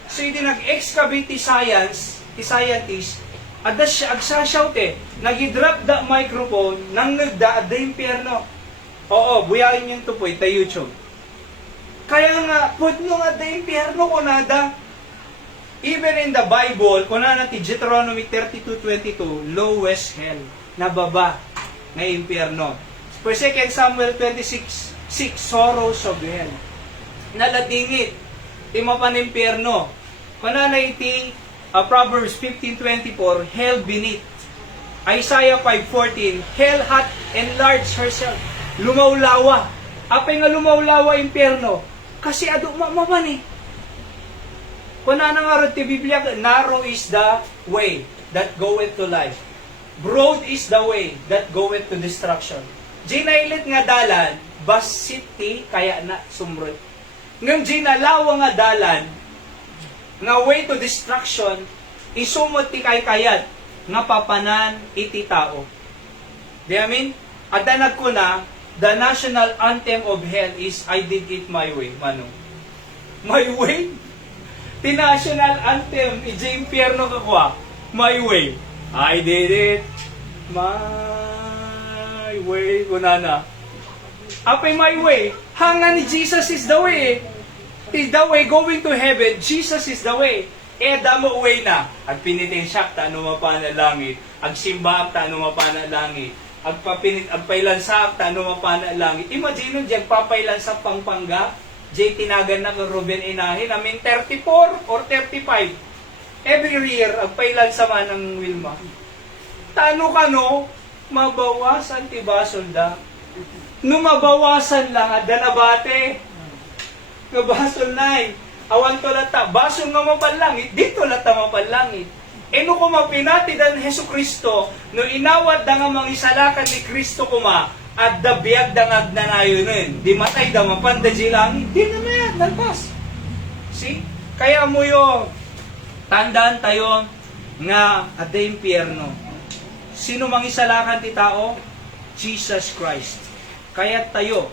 So hindi nag-excavate ti scientist, ada siya, agsashout eh, nag-drop the microphone, nang nagda, ada impyerno. Oo, buyain yung tupoy, ta YouTube. Kaya nga, put nyo nga da impyerno ko nada. Even in the Bible, kung na ti Deuteronomy 32:22, lowest hell, nababa, na impyerno. For 2 Samuel 26:6, sorrows of hell. Naladingit, ti mapanimpyerno. Kuna na iti Proverbs 15:24, hell beneath. Isaiah 5:14, hell hath enlarged herself. Lumawlawa. Apay nga lumawlawa impyerno. Kasi ado maman eh. Kuna na nga rin ti Biblia, narrow is the way that goeth to life. Broad is the way that goeth to destruction. Ginailit nga dalan, basit ti kaya na sumrot. Ngam ginalawa nga dalan, nga way to destruction, isumot ti kayat, nga papanan iti tao. Di amin? At danag ko na, the national anthem of hell is, I did it my way. Mano? My way? Ti national anthem, iti impyerno kakwa. My way. I did it. My way. Gunana. Apay my way. Hanga ni Jesus is the way. Is the way going to heaven. Jesus is the way. Damo way na. Ag pinitin siya, ta ano mapa na langit. Ag simba, ta ano mapa na langit. Ag pailansa, ta ano mapa na langit. Imagine nun dyan, papailansa pangpangga. Jay tinagan na kang Ruben inahin. I mean, 34 or 35. Every year, ag pailansa man ng Wilma. Tano ka no? Mabawasan tiba solda. No mabawasan lang, dalabate. Ngabasol nai. Awan to lata. Basol nga mapalangit. Dito lata mapalangit. No kumapinati dan Hesu Kristo. No inawad da nga mangisalakan ni Kristo kuma. At da biyag da nga agnanayo nun. Di matay da mapanda langit. Di na yan. Nalpas. See? Kaya mo yung tandaan tayo nga at the impyerno. Sino mangisalakan ti tao? Jesus Christ. Kaya tayo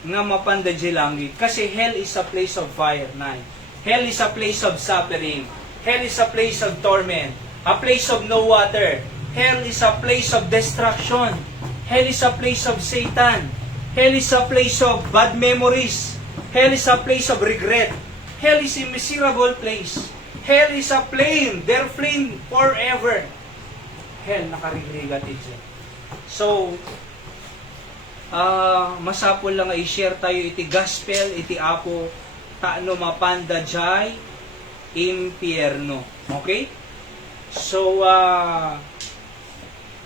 nga mapanda langit. Kasi hell is a place of fire. 9. Hell is a place of suffering. Hell is a place of torment. A place of no water. Hell is a place of destruction. Hell is a place of Satan. Hell is a place of bad memories. Hell is a place of regret. Hell is a miserable place. Hell is a flame. They're flame forever. Hell, nakarigrigat ito. So, masapol lang i-share tayo iti gospel, iti apo, taano mapanda jay, impyerno. Okay? So,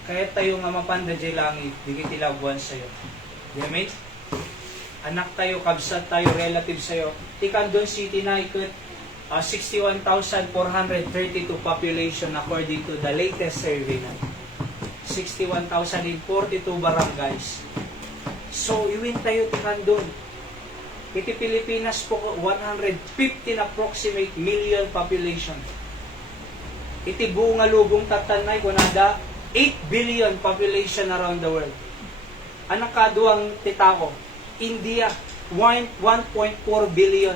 kaya tayo nga mapanda jay langit, di kitilabuan sa'yo. Diamit? Anak tayo, kabsat tayo, relative sa'yo. Tikandon City na ikot, 61,432 population according to the latest survey na. 61,042 barangays. So, iwin tayo tikandon. Iti Pilipinas po, 115 approximate million population. Iti buong nga lubong tatanay, kunada, 8 billion population around the world. Anak kaduang titako, India, 1.4 billion.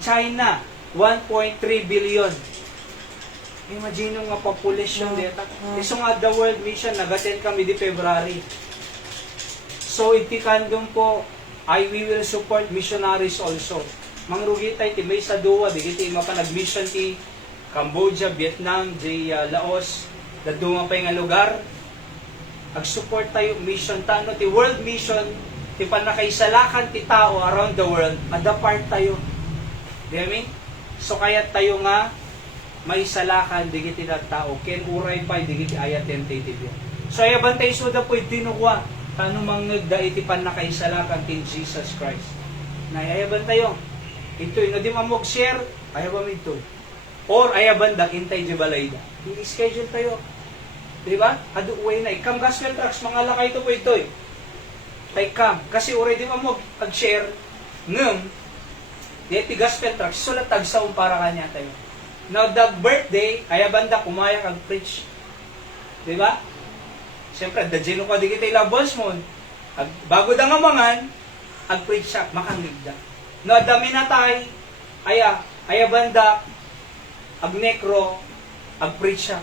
China, 1.3 billion. Imagine nga population data. Iso nga the world mission, nag-attend kami di February. So, itikandong po, we will support missionaries also. Mangrugi tayo, ti may sa duwa, di kiti mapanag-mission ti Cambodia, Vietnam, di Laos, dadunga pa yung lugar. Ag-support tayo mission, tano, ti world mission, ti panakaisalakan ti tao around the world, adapart tayo. Di amin? So, kaya tayo nga, may salakan, di kiti na tao, ken uray pa, di kiti ayat tentative. So, ayaban tayo suda po, tinukwa, tano mangagda iti panakaisalakan ti Jesus Christ. Ayaban tayo. Ito, no di mamog share, ayaban ito. Or ayaban da, intay di balayda. I-schedule tayo. Diba? Ado uway na. Ikam gospel tracks, mga lakay ito po ito eh. Kay kam. Kasi already mamog, ag-share, ngam, di iti gospel tracks, sulat tagsaon para kanya tayo. Now, the birthday, ayaban da, kumayak ag-preach. Diba? Siyempre, dadjino ko di kita ilabos mo. Bago da nga mangan, ag-preach siya, makangligda. No, dami na tayo, ayabanda, ag-necro, ag-preach siya.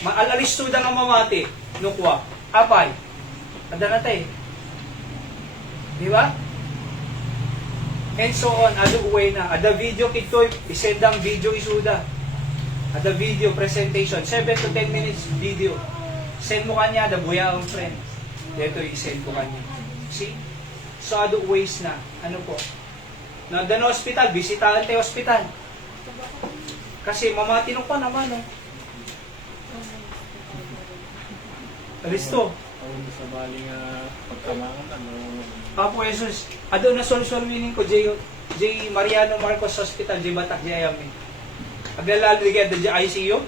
Maalalisto da nga mamati, nukwa, apay, ada na tayo. Di ba? And so on, ado uwi na. Ada video kitoy, isendang video isuda. Ada video presentation, 7 to 10 minutes video. Send mo kanya, the buya ang friend. Dito, i-send ko kanya. See? So, ado ways na. Ano po? Nagda na hospital, bisitahan tayo hospital. Kasi mamatinong pa naman, no? Alisto. Sa bali nga pagkamangan, Apo Jesus, ado na sol-sol meaning ko, J. Mariano Marcos Hospital, J. Batak, J. Ayami. Aglalalo di ICU.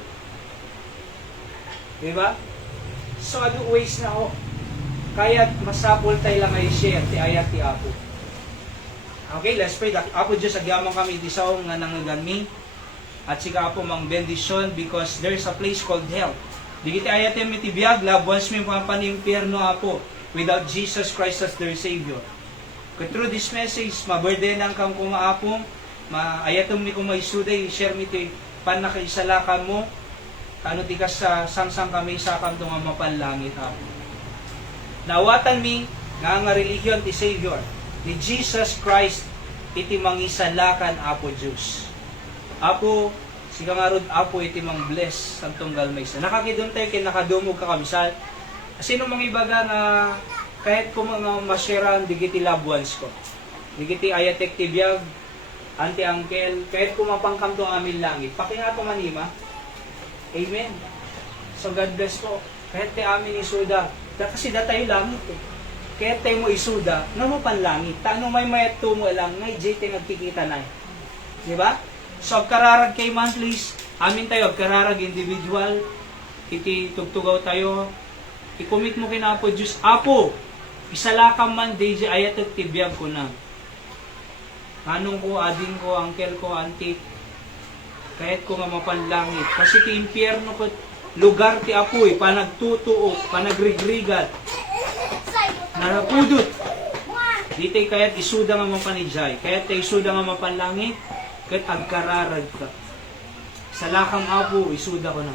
Diba? So, ano ways na ho? Kaya masapol tayo lang ay share ti ayat ti Apo. Okay, let's pray. Apo Diyos, agyamang kami isaw nga nangaganmi. At siga Apo mang bendisyon because there's a place called hell. Di kita ayat ti biyag, labons mi pampanimpierno Apo without Jesus Christ as their Savior. Kung through this message, maburdenan kang kumaapong, ayatom mi kumaisuday, share mi ti panakaisalakan mo, Tano tikas sa sangsang kami sa kanto nga mapanlangit Apo. Nawatan mi nga relihiyon ti Savior ni Jesus Christ iti mangisalakan Apo Diyos. Apo, sigangarod Apo iti mang bless santong galmaysa. Nakakidon tayo kin nakadumog ka kamsat. Sino mang ibaga nga kahit ko mga masyaran digiti loved ones ko. Digiti ayatek ti biyag, auntie uncle, kahit ko mapangkam to amin langit. Pakinga ko manima. Amen. So God bless po. Kahit ti amin isuda. Kasi da tayo langit eh. Kahit tayo mo isuda, nga mo panlangit. Taano may mayat mo lang, ngay jay tayo nagkikita na. Di ba? So, kararag kay man please. Amin tayo, kararag individual. Iti tugtugaw tayo. I-commit mo kina Apo Diyos. Apo, isalakam man DJ ayat at tibiyag ko na. Anong ko, ading ko, uncle ko, auntie. Kahit ko nga mapanlangit. Kasi ti impyerno ko, lugar ti apoy, panagtutuok, panagrigrigat, narapudot. Di tayo kaya't isuda nga mapanijay. Kaya't tayo isuda nga mapanlangit, kaya't agkararad ka. Sa lakang Apo, isuda ko na.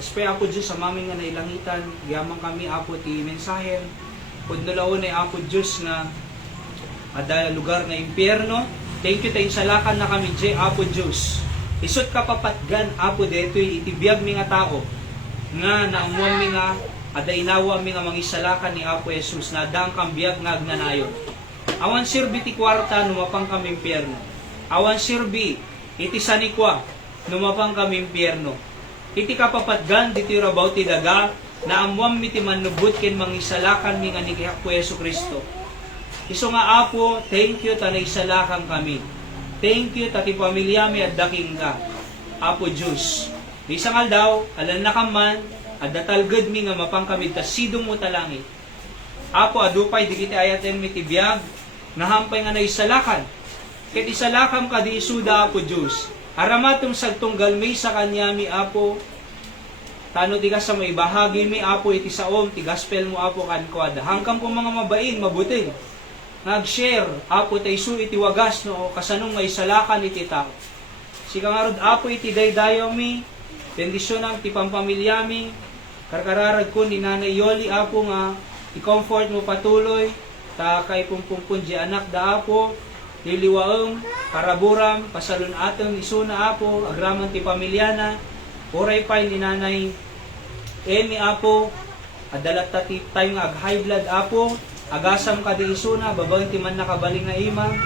Espay Apo Diyos sa mamin nga nailangitan, yaman kami Apo ti mensahen. Kung nalaon ay Apo Diyos nga ada lugar nga impyerno. Thank you tayong salakan na kami J Apo Diyos. Isot ka papatgan Apo detoy itibiyag mi nga tao nga naamuan mi nga ada inawa mi nga mangisalakan ni Apo Jesus na dang kambiyag nga agnanayon. Awan sirbi ti kwarta numapang kami impyerno. Awan sirbi iti sanikwa numapang kami impyerno. Iti kapapatgan diti rabaw ti daga na amwam mi ti manubot ken mangisalakan mi nga ni Apo Yesu Kristo. Iso nga Apo, thank you ta naisalakan kami. Thank you ta ti pamilya mi at daking ka. Apo Diyos. Isang aldaw, alam na kaman, at datalgad mi nga mapangkamid ta sidong mo talangit. Apo, adupay di kiti ayaten mi ti biyag, nahampay nga naisalakan. Ket isalakam ka di isuda Apo Diyos. Aramatong sagtong galmay sa kanya mi Apo. Tano ti ka sa may bahagi mi Apo iti saom ti gospel mo Apo kankwada. Hangkam ko mga mabain mabuting. Nag-share Apo tay su iti wagas no kasanong nga isalakan iti tao. Sika nga rod Apo iti daydayo mi. Bendisyon ang ti pampamilya mi. Karkararag ko ni Nanay Yoli Apo nga i-comfort mo patuloy. Ta kay pumpungpun di anak da Apo. Liliwaong, karaburam, pasalun atong isuna Apo, agraman ti pamilyana, oray pa'y ni Nanay Emi Apo, adalat ti tayo nga ag-high blood Apo, agasam ka di isuna, babang ti man nakabaling na imam,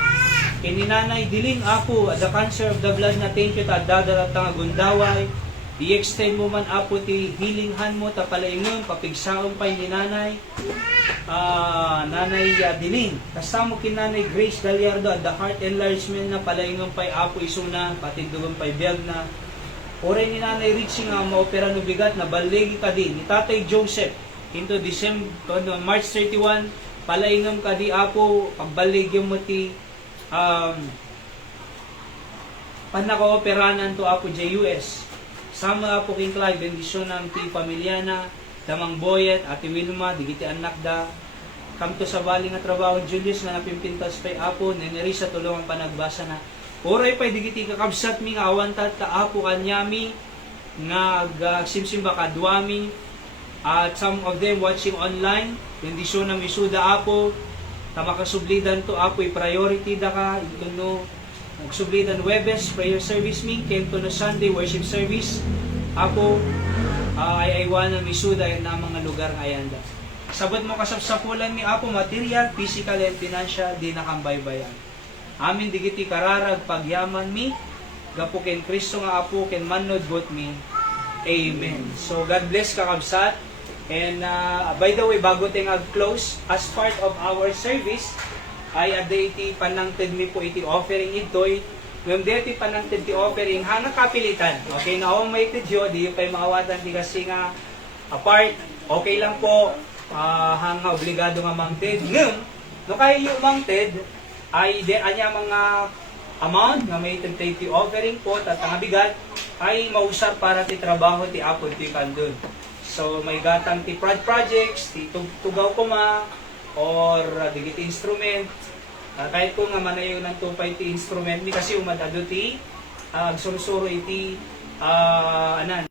ni Nanay Diling Apo, ada cancer of the blood na thank you, ta dadalat nga gundaway, i-extend mo man Apo ti healinghan mo, tapalaingon, papigsaon pa'y ni Nanay, Nanay Diling, kasama kin Nanay Grace Gallardo at the heart enlargement na palaingon pa'y Apo isuna, patindugan pa'y biyag na. Oray ni Nanay Richie nga maopera no bigat na balegi ka din. Ni Tatay Joseph, into March 31, palaingon ka di Apo, pagbaligyan mo ti panakaoperanan to Apo JUS. Sama Apo king Clive, bendisyon ng ti pamilyana, Damang Boyet, Ate Wilma, digiti anak da, kamto sa bali nga trabaho Julius nga napimpintas pa'y Apo, neneri sa tulungan panagbasa na. Oray pa'y digiti kakabsat mi nga awantat ka Apo kanyami, nga simsimba kadwami, at some of them watching online, bendisyon ng isuda Apo, tamakasublidan to Apo, priority da ka, ito no, nagsublidan Webes, prayer service mi, kento no Sunday worship service, Apo, ay aywan ng isuda na mga lugar ayanda. Sabot mo kasapsapulan mi Apo, material, physical, and financial, di nakambaybayan. Amin digiti kararag pagyaman mi, gapo ken Kristo nga Apo, ken manod bot mi. Amen. So, God bless kakabsat. And by the way, bago tayo close, as part of our service, ay aday iti panangted mi po iti offering ito'y ngam deti panangted ti offering hanga kapilitan. Okay, na may tidyo, di yung pa'y makawatan di kasi nga apart, okay lang po, hanga obligado nga mounted. Ngayon, no kayo yung mounted, ay di anya mga amount nga may tentative offering po at ang bigat ay mausap para ti trabaho ti apod ti kandun. So may gatang ti projects, ti tugaw kuma, or digit instrument, kahit kung nga manayo ng tupay ti instrument, di kasi umadado ti agsursuro iti anan